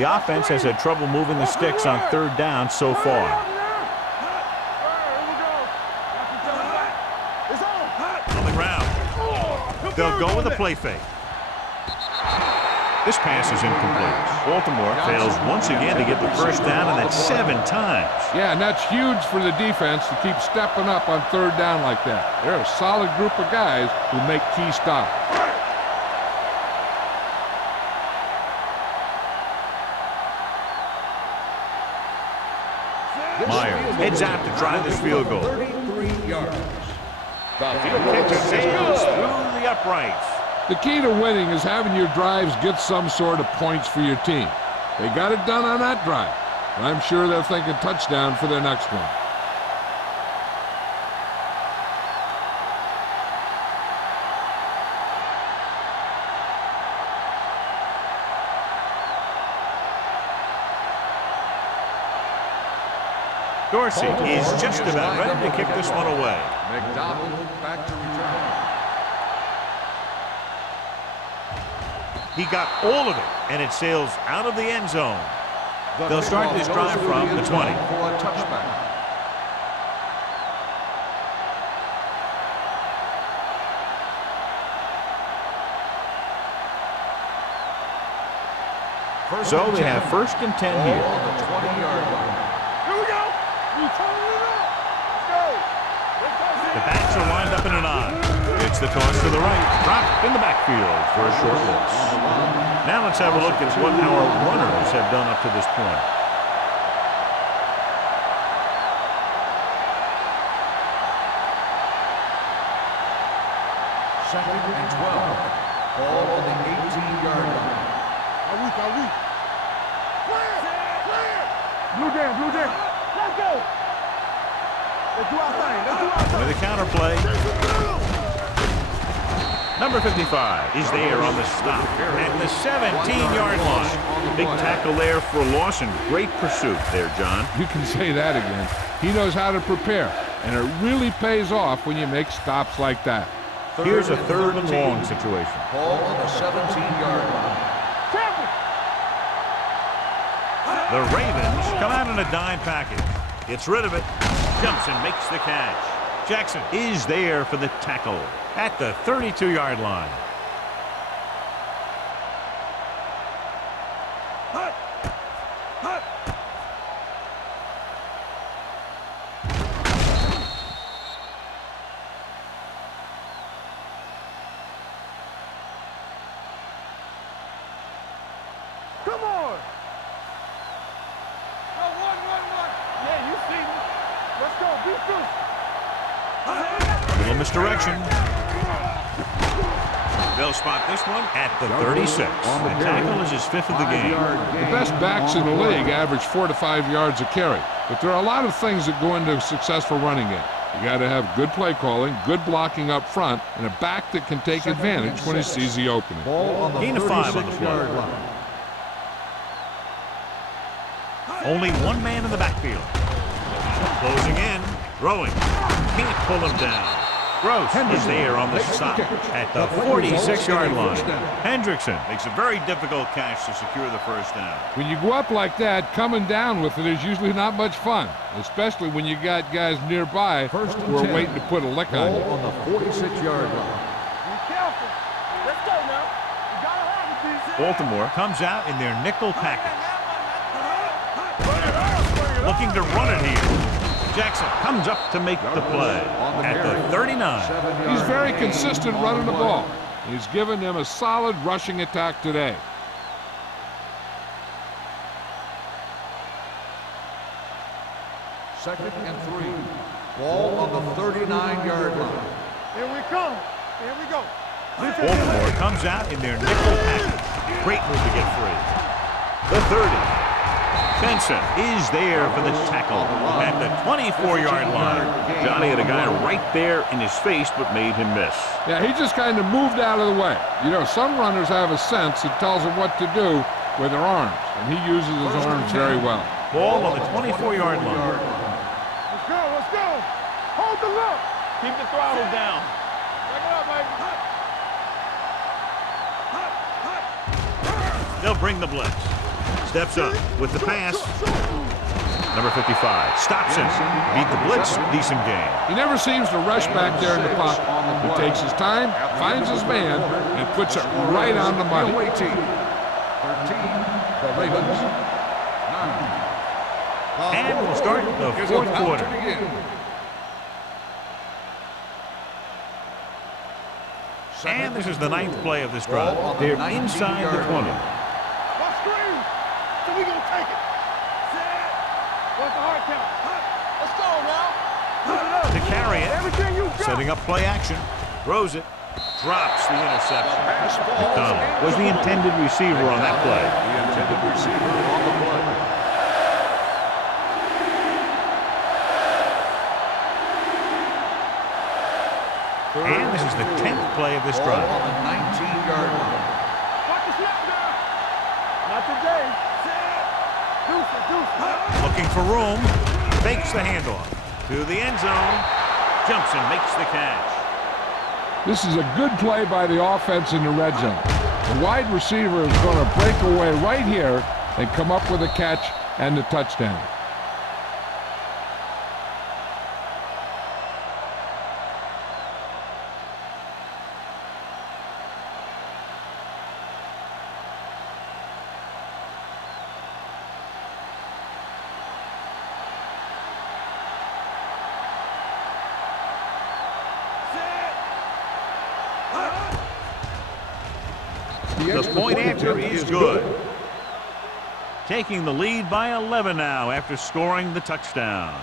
The offense has had trouble moving the sticks on third down so far. On the ground. They'll go with a play fake. This pass is incomplete. Baltimore fails once again to get the first down, and that's 7 times. Yeah, and that's huge for the defense to keep stepping up on third down like that. They're a solid group of guys who make key stops. Meyer heads out to try this field goal. 33 yards. The field kick sails through the uprights. The key to winning is having your drives get some sort of points for your team. They got it done on that drive. And I'm sure they're thinking touchdown for their next one. Dorsey is just about ready to kick this one away. McDonald back to return. He got all of it, and it sails out of the end zone. They'll start this drive from the 20. For a touchback. So they have first and 10 Ball here. on the 20-yard line. Here we go. We turn it up. Let's go. The backs are lined up in an I. It's the toss to the right. Dropped in the backfield for a short loss. Now let's have a look at what our runners have done up to this point. Second and 12. Ball on the 18-yard line. Are we? Clear. Blue jam. Let's go. Let's do our thing. With a counter play. Number 55 is there on the stop at the 17-yard line. Big tackle there for loss and great pursuit there, John. You can say that again. He knows how to prepare, and it really pays off when you make stops like that. Here's a third and long situation. Ball on the 17-yard line. The Ravens come out in a dime package. Gets rid of it. Jumps and makes the catch. Jackson is there for the tackle at the 32-yard line. Come on. Go, one. Yeah, you see me. Let's go. Be through. A little misdirection. They'll spot this one at the 36. The tackle is his 5th of the game. The best backs in the league average 4 to 5 yards a carry. But there are a lot of things that go into a successful running game. You got to have good play calling, good blocking up front, and a back that can take advantage when he sees the opening. Gain of 5 on the play. Only one man in the backfield. Closing in, throwing. Can't pull him down. Gross is there on the stop at the 46-yard line. Hendrickson makes a very difficult catch to secure the first down. When you go up like that, coming down with it is usually not much fun, especially when you got guys nearby who are waiting to put a lick on you. On the 46-yard line. Be careful. Let's go now. You gotta have it, Baltimore comes out in their nickel package. Looking to run it here. Jackson comes up to make the play at the 39. He's very consistent running the ball. He's given them a solid rushing attack today. Second and 3. Ball on the 39-yard line. Here we come. Here we go. Baltimore comes out in their nickel package. Great move to get free. The 30. Benson is there for the tackle at the 24-yard line. Johnny had a guy right there in his face but made him miss. Yeah, he just kind of moved out of the way. You know, some runners have a sense that tells them what to do with their arms, and he uses his arms very well. Ball on the 24-yard line. Let's go. Let's go. Hold the look. Keep the throttle down. Back it up, baby. They'll bring the blitz. Steps up with the pass. Number 55 stops him. Beat the blitz. Decent game. He never seems to rush back there in the pocket. He takes his time, finds his man, and puts it right on the money. 13, the Ravens. 9. And we'll start the fourth quarter. And this is the 9th play of this drive. They're inside the 20. We gonna take it. What's the hard count? Let's go now. To carry it. Everything you got. Setting up play action. Throws it. Drops the interception. McDonald was the intended receiver on that play. The intended receiver on the play. And this is the 10th play of this drive. On the 19-yard line. Watch the snap now. Not today. Looking for room. Fakes the handoff. To the end zone. Jumps and makes the catch. This is a good play by the offense in the red zone. The wide receiver is going to break away right here and come up with a catch and the touchdown. The point after is good. Taking the lead by 11 now after scoring the touchdown.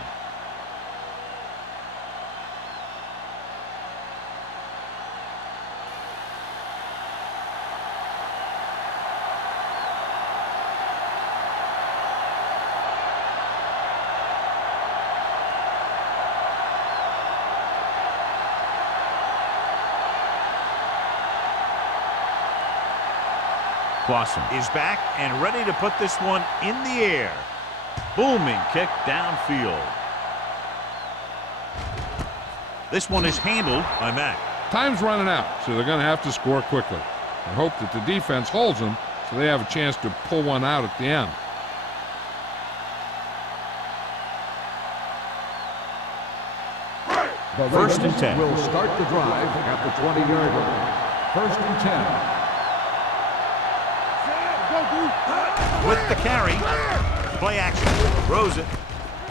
Clausen is back and ready to put this one in the air. Booming kick downfield. This one is handled by Mack. Time's running out, so they're going to have to score quickly and hope that the defense holds them so they have a chance to pull one out at the end. The First and 10. Will start the drive at the 20-yard line. First and 10. With the carry, play action, throws it,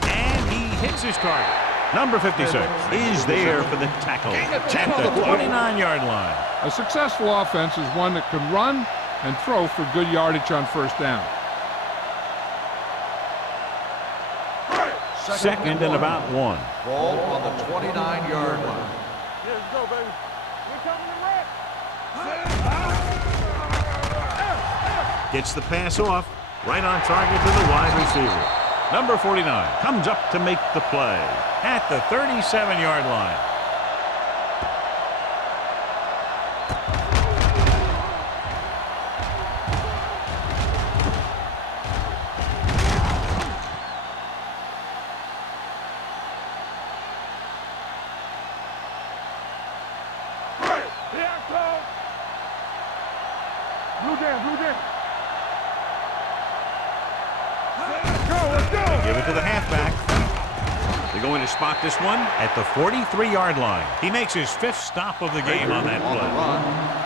and he hits his target. Number 56 is there for the tackle at the 29-yard line. A successful offense is one that can run and throw for good yardage on first down. Second and about 1. Ball on the 29-yard line. Here we go, baby. We're coming to red. Gets the pass off. Right on target to the wide receiver. Number 49 comes up to make the play at the 37-yard line. Blue jam. Give it to the halfback. They're going to spot this one at the 43-yard line. He makes his 5th stop of the game on that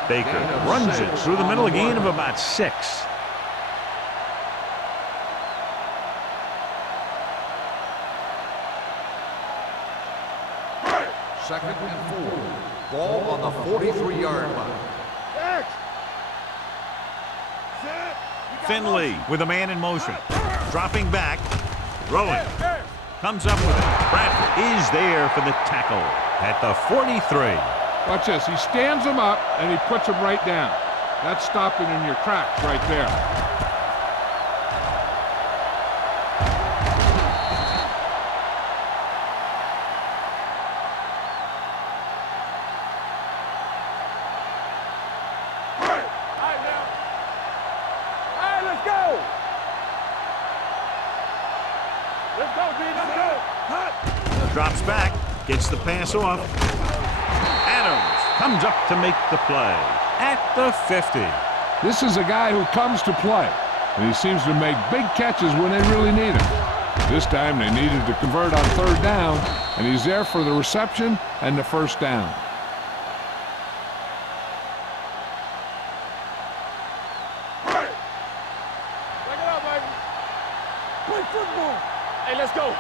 play. Baker runs it through the middle, a gain of about 6. Second and 4. Ball on the 43-yard line. Finley with a man in motion. Dropping back. Throwing. Comes up with it. Bradford is there for the tackle at the 43. Watch this. He stands him up, and he puts him right down. That's stopping in your tracks right there. Drops back, gets the pass off. Adams comes up to make the play at the 50. This is a guy who comes to play, and he seems to make big catches when they really need him. This time they needed to convert on 3rd down, and he's there for the reception and the 1st down. Check it out, baby. Play football. Hey, let's go.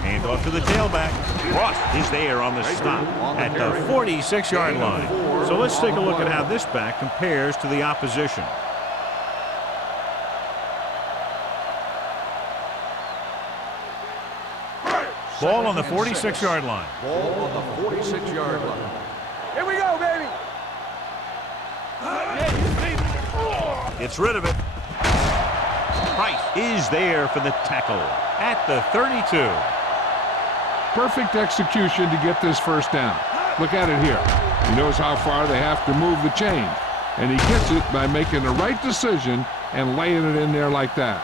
Hand off to the tailback. Ross is there on the stop at the 46-yard line. So let's take a look at how this back compares to the opposition. Ball on the 46-yard line. Ball on the 46-yard line. Here we go, baby. Gets rid of it. Price is there for the tackle at the 32. Perfect execution to get this 1st down. Look at it here. He knows how far they have to move the chain, and he gets it by making the right decision and laying it in there like that.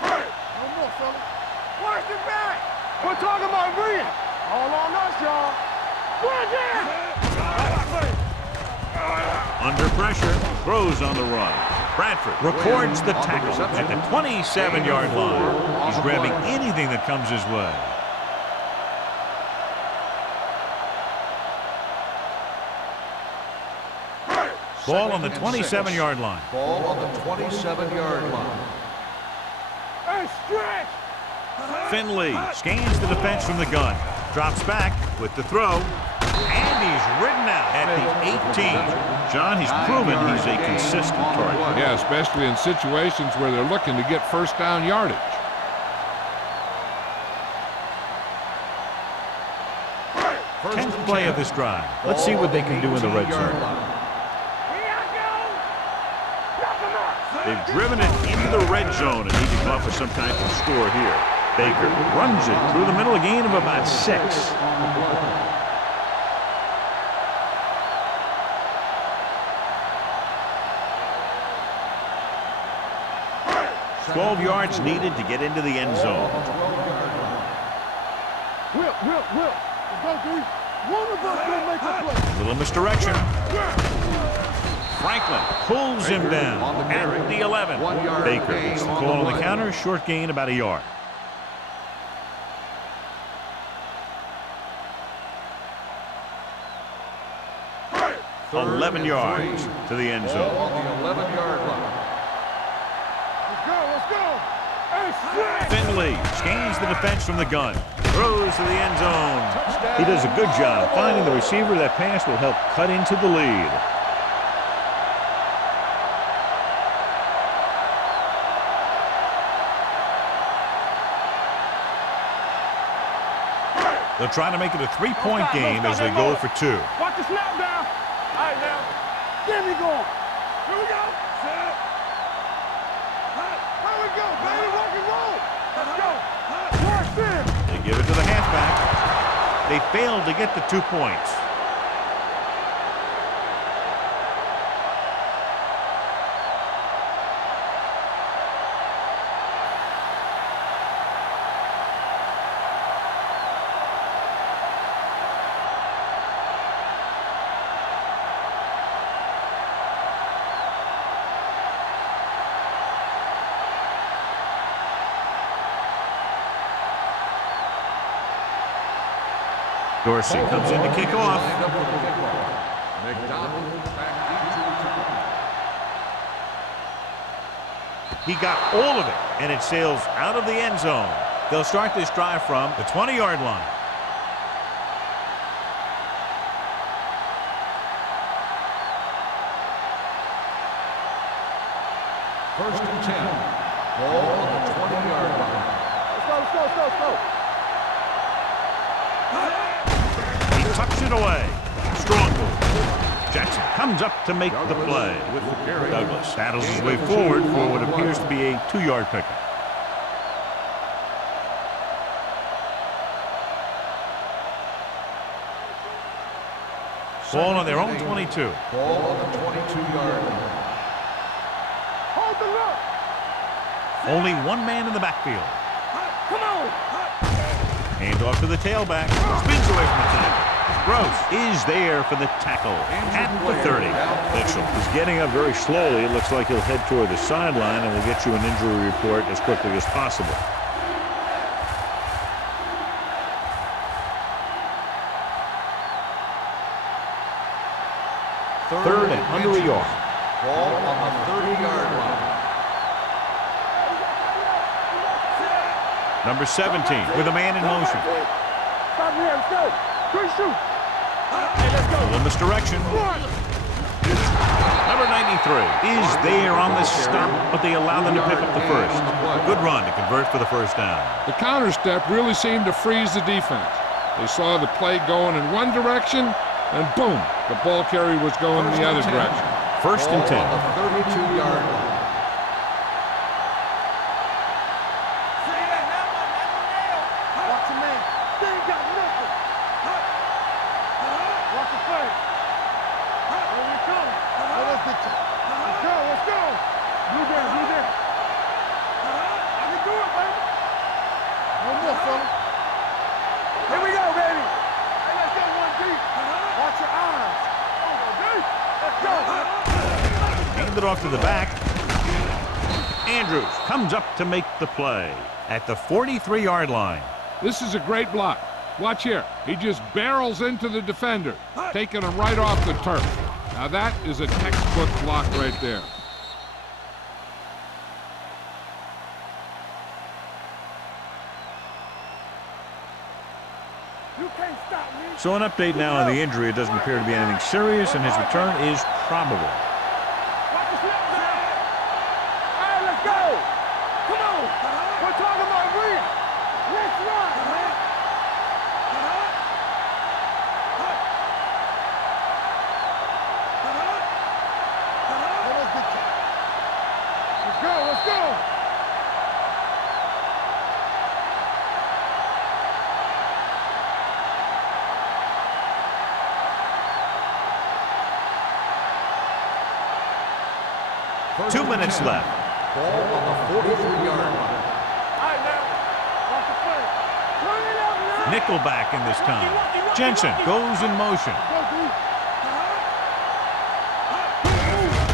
No more, fella. Watch it back. We're talking about green. All on us, y'all. Run down. Under pressure, throws on the run. Bradford records the tackle at the 27-yard line. He's grabbing anything that comes his way. Ball on the 27-yard line. Ball on the 27-yard line. Hey, stretch. Finley scans the defense from the gun. Drops back with the throw. And he's ridden out at the 18. John, he's proven he's a consistent target. Yeah, especially in situations where they're looking to get 1st down yardage. Tenth play of this drive. Let's see what they can do in the red zone. They've driven it into the red zone and need to come up with some kind of score here. Baker runs it through the middle, a gain of about 6. 12 yards needed to get into the end zone. Will. Let's go, D. One of us will make a play. Little misdirection. Franklin pulls him down at the 11. Baker gets the call on the counter. Short gain, about a yard. Third 11 and yards 3. to the end Ball zone. on the 11-yard line. Let's go. Hey, stretch. Finley scans the defense from the gun. Throws to the end zone. He does a good job finding the receiver. That pass will help cut into the lead. They'll try to make it a three-point game as they go for two. Watch the snap down. All right, now. Get me going. Here we go. Set. Here we go, baby. Rock and roll. Let's go. Watch this. They give it to the halfback. They failed to get the 2 points. Dorsey comes in to kick off. He got all of it, and it sails out of the end zone. They'll start this drive from the 20-yard line. First and 10. Ball on the 20-yard line. Let's go. He tucks it away. Strong move. Jackson comes up to make the play. Douglas battles his way forward for what appears to be a 2-yard pickup. Ball on their own 22. Ball on the 22-yard line. Hold the look. Only one man in the backfield. Come on. Hand off to the tailback. Spins away from the tackle. Gross is there for the tackle at the 30. Mitchell is getting up very slowly. It looks like he'll head toward the sideline, and we'll get you an injury report as quickly as possible. Third and under a yard. Ball on the 30-yard line. Number 17 with a man in motion. Stop here. Let's go. Quick shoot. Hey, let's go. In this direction. Number 93 is there on the stop, but they allow them to pick up the first. Good run to convert for the first down. The counter step really seemed to freeze the defense. They saw the play going in one direction, and boom, the ball carrier was going in the other direction. First and 10. On the 32-yard line. Watch your man. They ain't got nothing. Watch the play. Here we come. Let's go. Blue down. I can do it, baby. One more, fella. Here we go, baby. Hey, let's get one deep. Watch your eyes. Let's go. Hand it off to the back. Andrews comes up to make the play at the 43-yard line. This is a great block. Watch here. He just barrels into the defender, taking him right off the turf. Now that is a textbook block right there. You can't stop me. So an update now on the injury. It doesn't appear to be anything serious, and his return is probable. Watch the snap down. All right, let's go. Come on. We're talking about win. Let's run, man. Let's go. Two minutes left. Ball on the 43-yard line. All right, now. Watch the play. Turn it up now. Nickelback in this time. Jensen goes in motion. Go deep.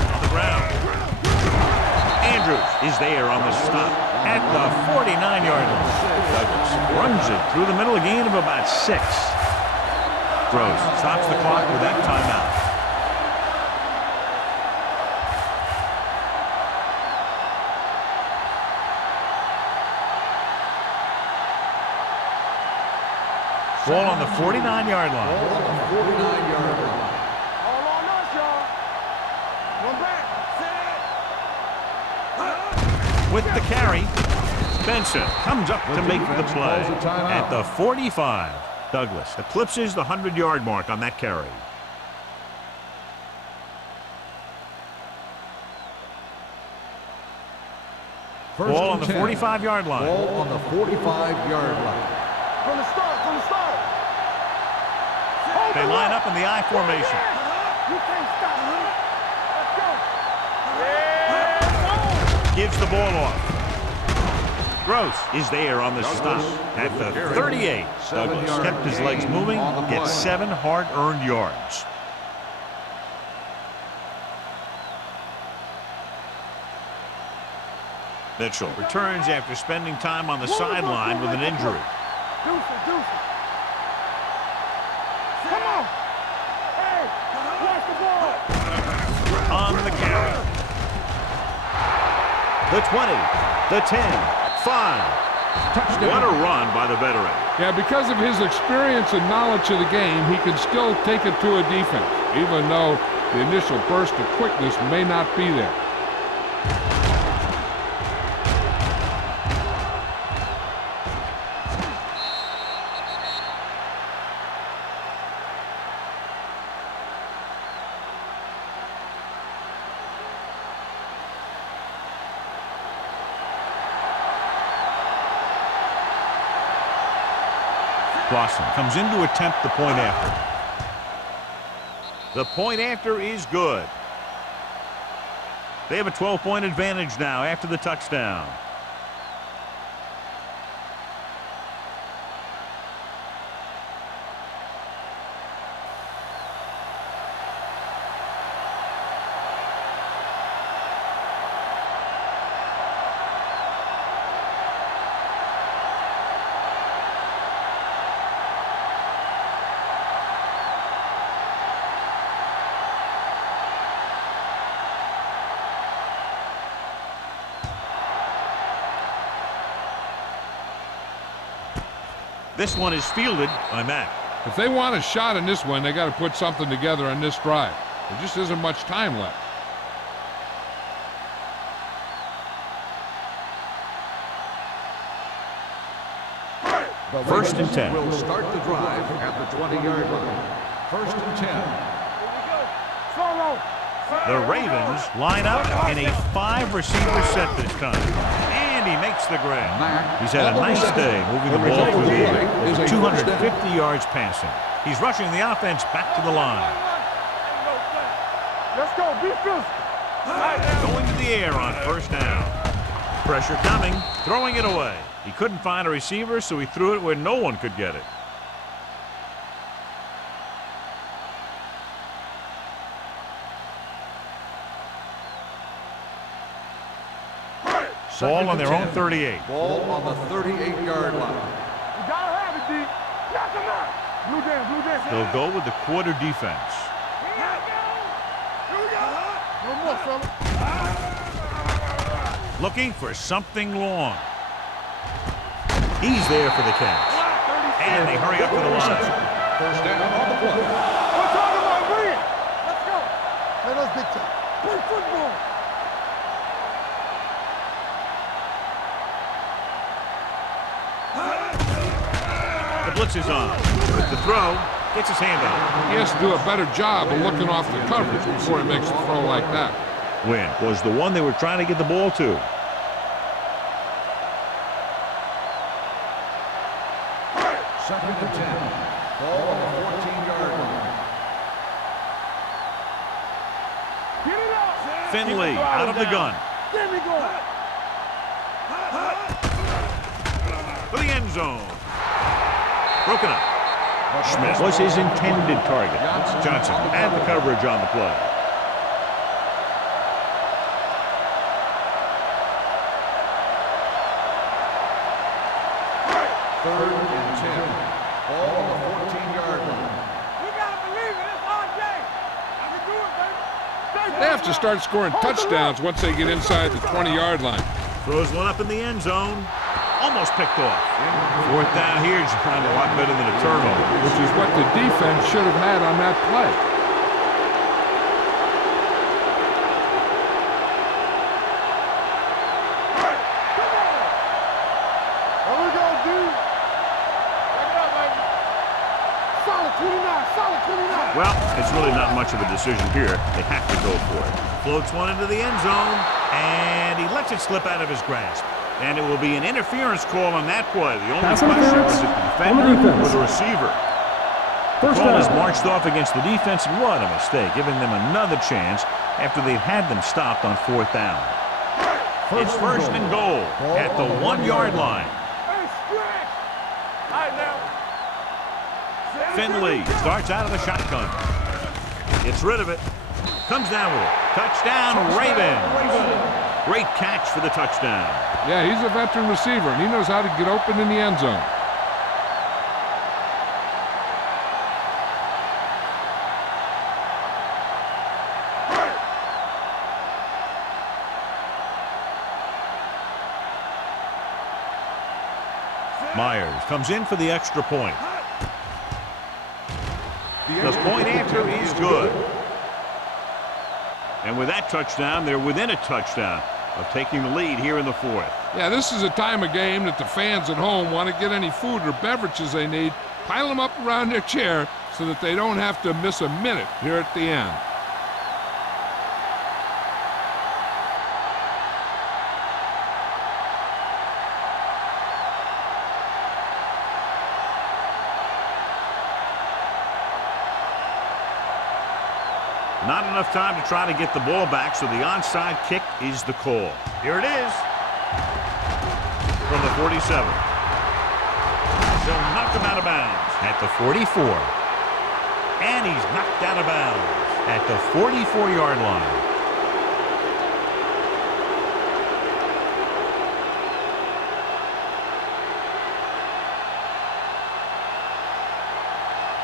On the ground. Andrews is there on the stop at the 49-yard line. Douglas runs it through the middle, a gain of about 6. Gross stops the clock with that timeout. Ball on the 49-yard line. Ball on the 49-yard line. All on us, y'all. One back. With the carry, Benson comes up to make the play at the 45. Douglas eclipses the 100-yard mark on that carry. Ball on the 45-yard line. Ball on the 45-yard line. From the start, from the start. They line up in the I formation. You can't stop me. Let's go. Gives the ball off. Gross is there on the stop at the 38. Douglas kept his legs moving, gets 7 hard-earned yards. Mitchell returns after spending time on the sideline with an injury. Deuce it, deuce it. Come on. Hey, watch the ball. On the carry. The 20, the 10, 5. Touchdown. What a run by the veteran. Yeah, because of his experience and knowledge of the game, he can still take it to a defense, even though the initial burst of quickness may not be there. Clausen comes in to attempt the point after. The point after is good. They have a 12-point advantage now after the touchdown. This one is fielded by Mack. If they want a shot in this one, they got to put something together on this drive. There just isn't much time left. First and 10. Will start the drive at the 20-yard line. First and 10. Solo. The Ravens line up in a 5-receiver set this time. And he makes the grab. He's had a nice day moving the ball through the air. 250 yards passing. He's rushing the offense back to the line. Let's go. Be physical. Going to the air on first down. Pressure coming. Throwing it away. He couldn't find a receiver, so he threw it where no one could get it. Ball on their own 38. Ball on the 38-yard line. You gotta have it, D. Knock him out. Blue dance, blue dance. They'll go with the quarter defense. No more, fella. Looking for something long. He's there for the catch. And they hurry up to the line. First down on the play. We're talking about bring it. Let's go. Hey, let's big time. Play football. The blitz is on. With the throw, gets his hand on. He has to do a better job of looking off the coverage before he makes a throw like that. Win was the one they were trying to get the ball to. Second and 10. Ball on the 14-yard line. Get it out. Finley out of the gun. Get me going. For the end zone. Broken up. Schmidt was his intended target. Johnson had the coverage on the play. Third and 10. Ball on the 14-yard line. We gotta believe it. It's RJ. I can do it, baby. They have to start scoring touchdowns once they get inside the 20-yard line. Throws one up in the end zone. Almost picked off. Fourth down here is trying a lot better than a turnover. Which is what the defense should have had on that play. There we go, dude. Check it out, baby. Well, it's really not much of a decision here. They have to go for it. Floats one into the end zone, and he lets it slip out of his grasp. And it will be an interference call on that play. The only question was it the defender or the receiver. The call is marched off against the defense. What a mistake, giving them another chance after they've had them stopped on 4th down. It's first and goal at the 1-yard line. Finley starts out of the shotgun. Gets rid of it. Comes down with it. Touchdown, Ravens. Great catch for the touchdown. Yeah, he's a veteran receiver, and he knows how to get open in the end zone. Myers comes in for the extra point. The point after is good. And with that touchdown, they're within a touchdown of taking the lead here in the 4th. Yeah, this is a time of game that the fans at home want to get any food or beverages they need, pile them up around their chair so that they don't have to miss a minute here at the end. Not enough time to try to get the ball back, so the onside kick is the call. Here it is. From the 47. They'll knock him out of bounds at the 44. And he's knocked out of bounds at the 44-yard line.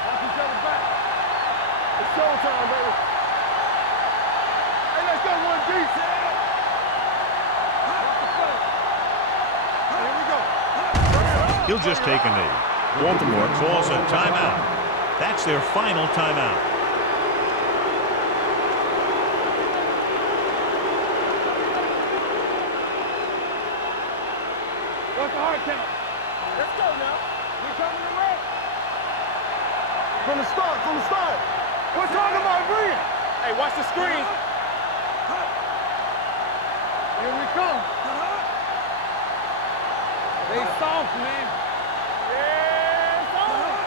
Watch each other back. It's showtime, baby. Hey, let's go one deep. Here we go. He'll just take a knee. Baltimore calls a timeout. That's their final timeout. What's the hard count? Let's go now. We coming to red. From the start, from the start. We're talking about Bree. Hey, watch the screen. Here we come. They soft, man. Yeah, soft.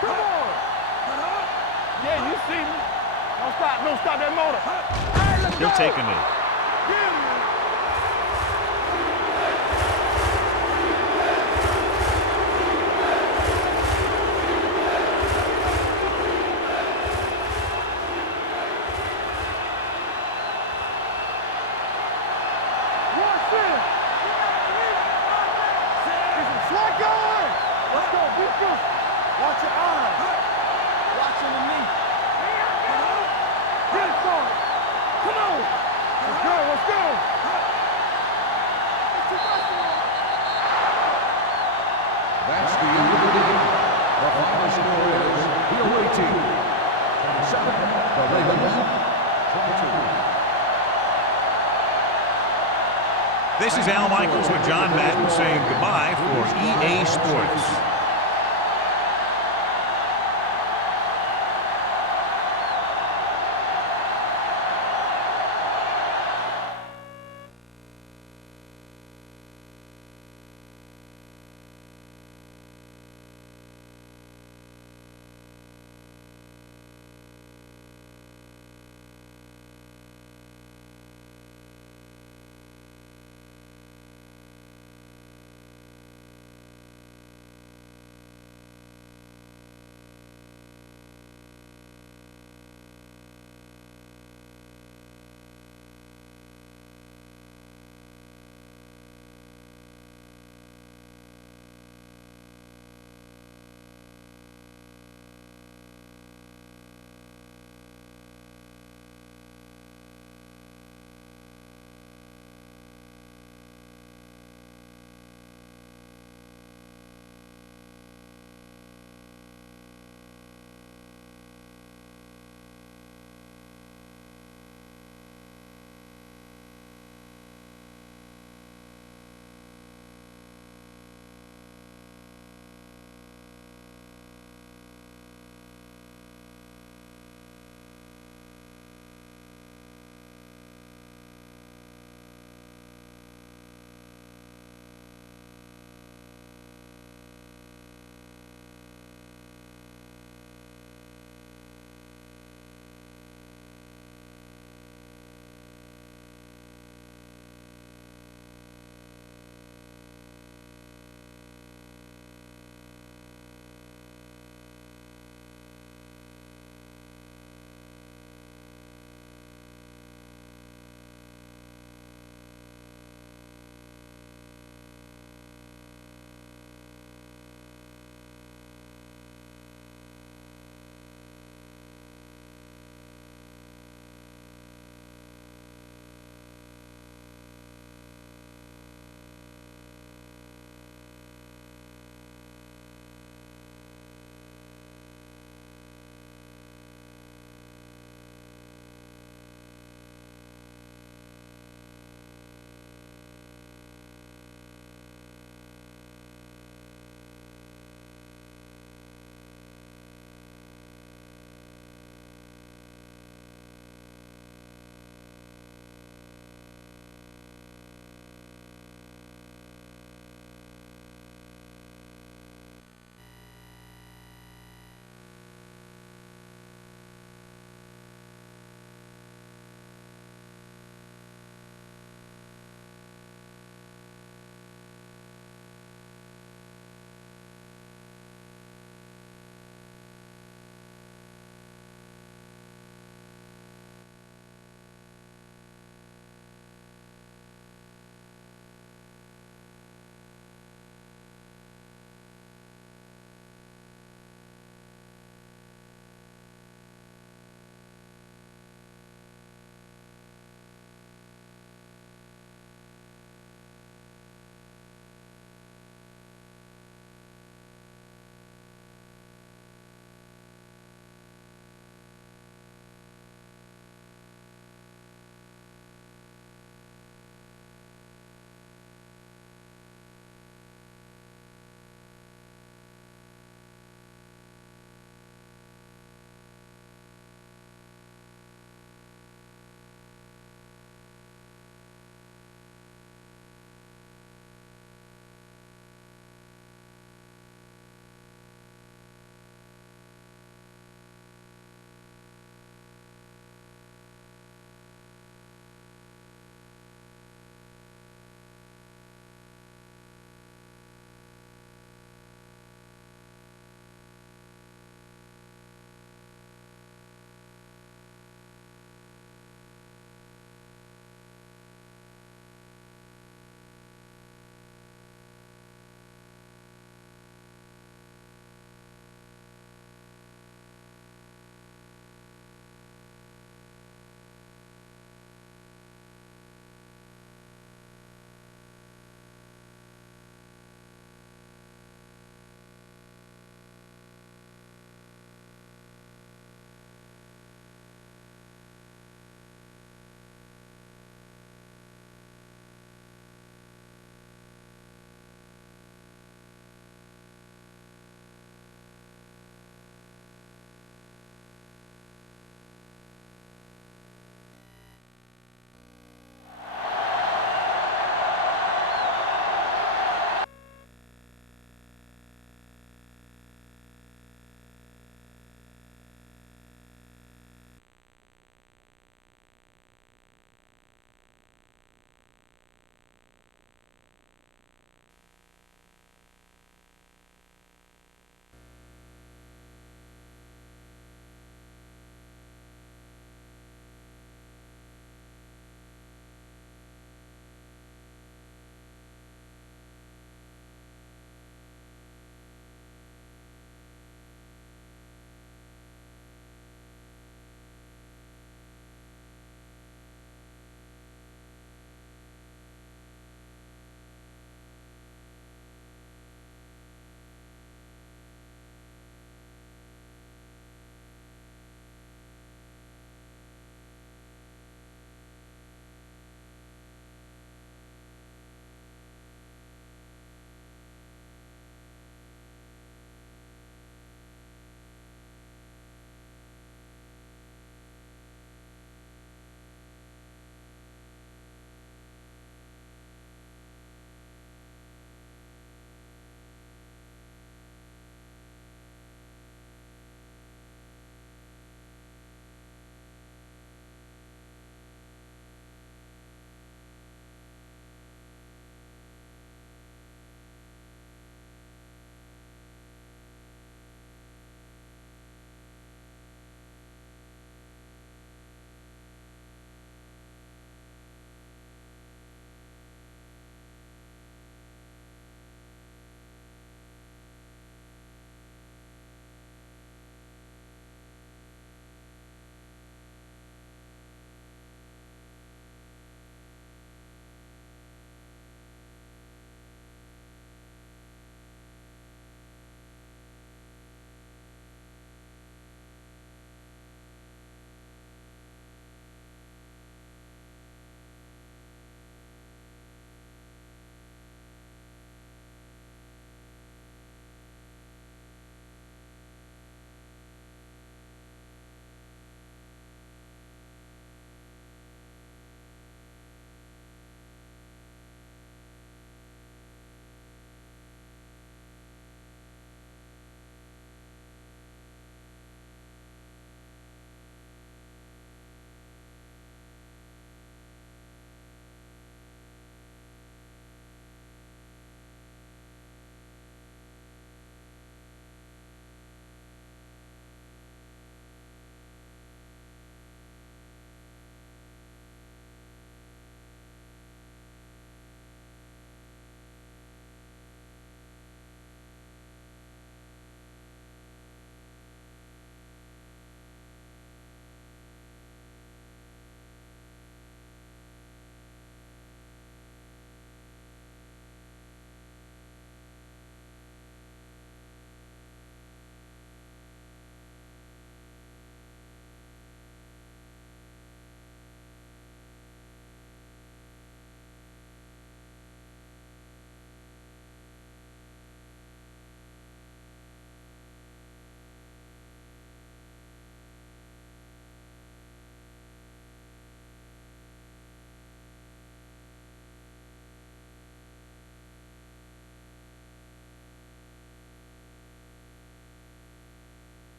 Come on. Yeah, you see me. Don't stop that motor. Hey, let's He'll go. take a knee. Yeah, man. Watch your eyes. Watch underneath. Get it on. Come on. Let's go. Let's go. That's the end of the game. The final score is the away team 27, the Ravens 22. This is Al Michaels with John Madden saying goodbye for EA Sports.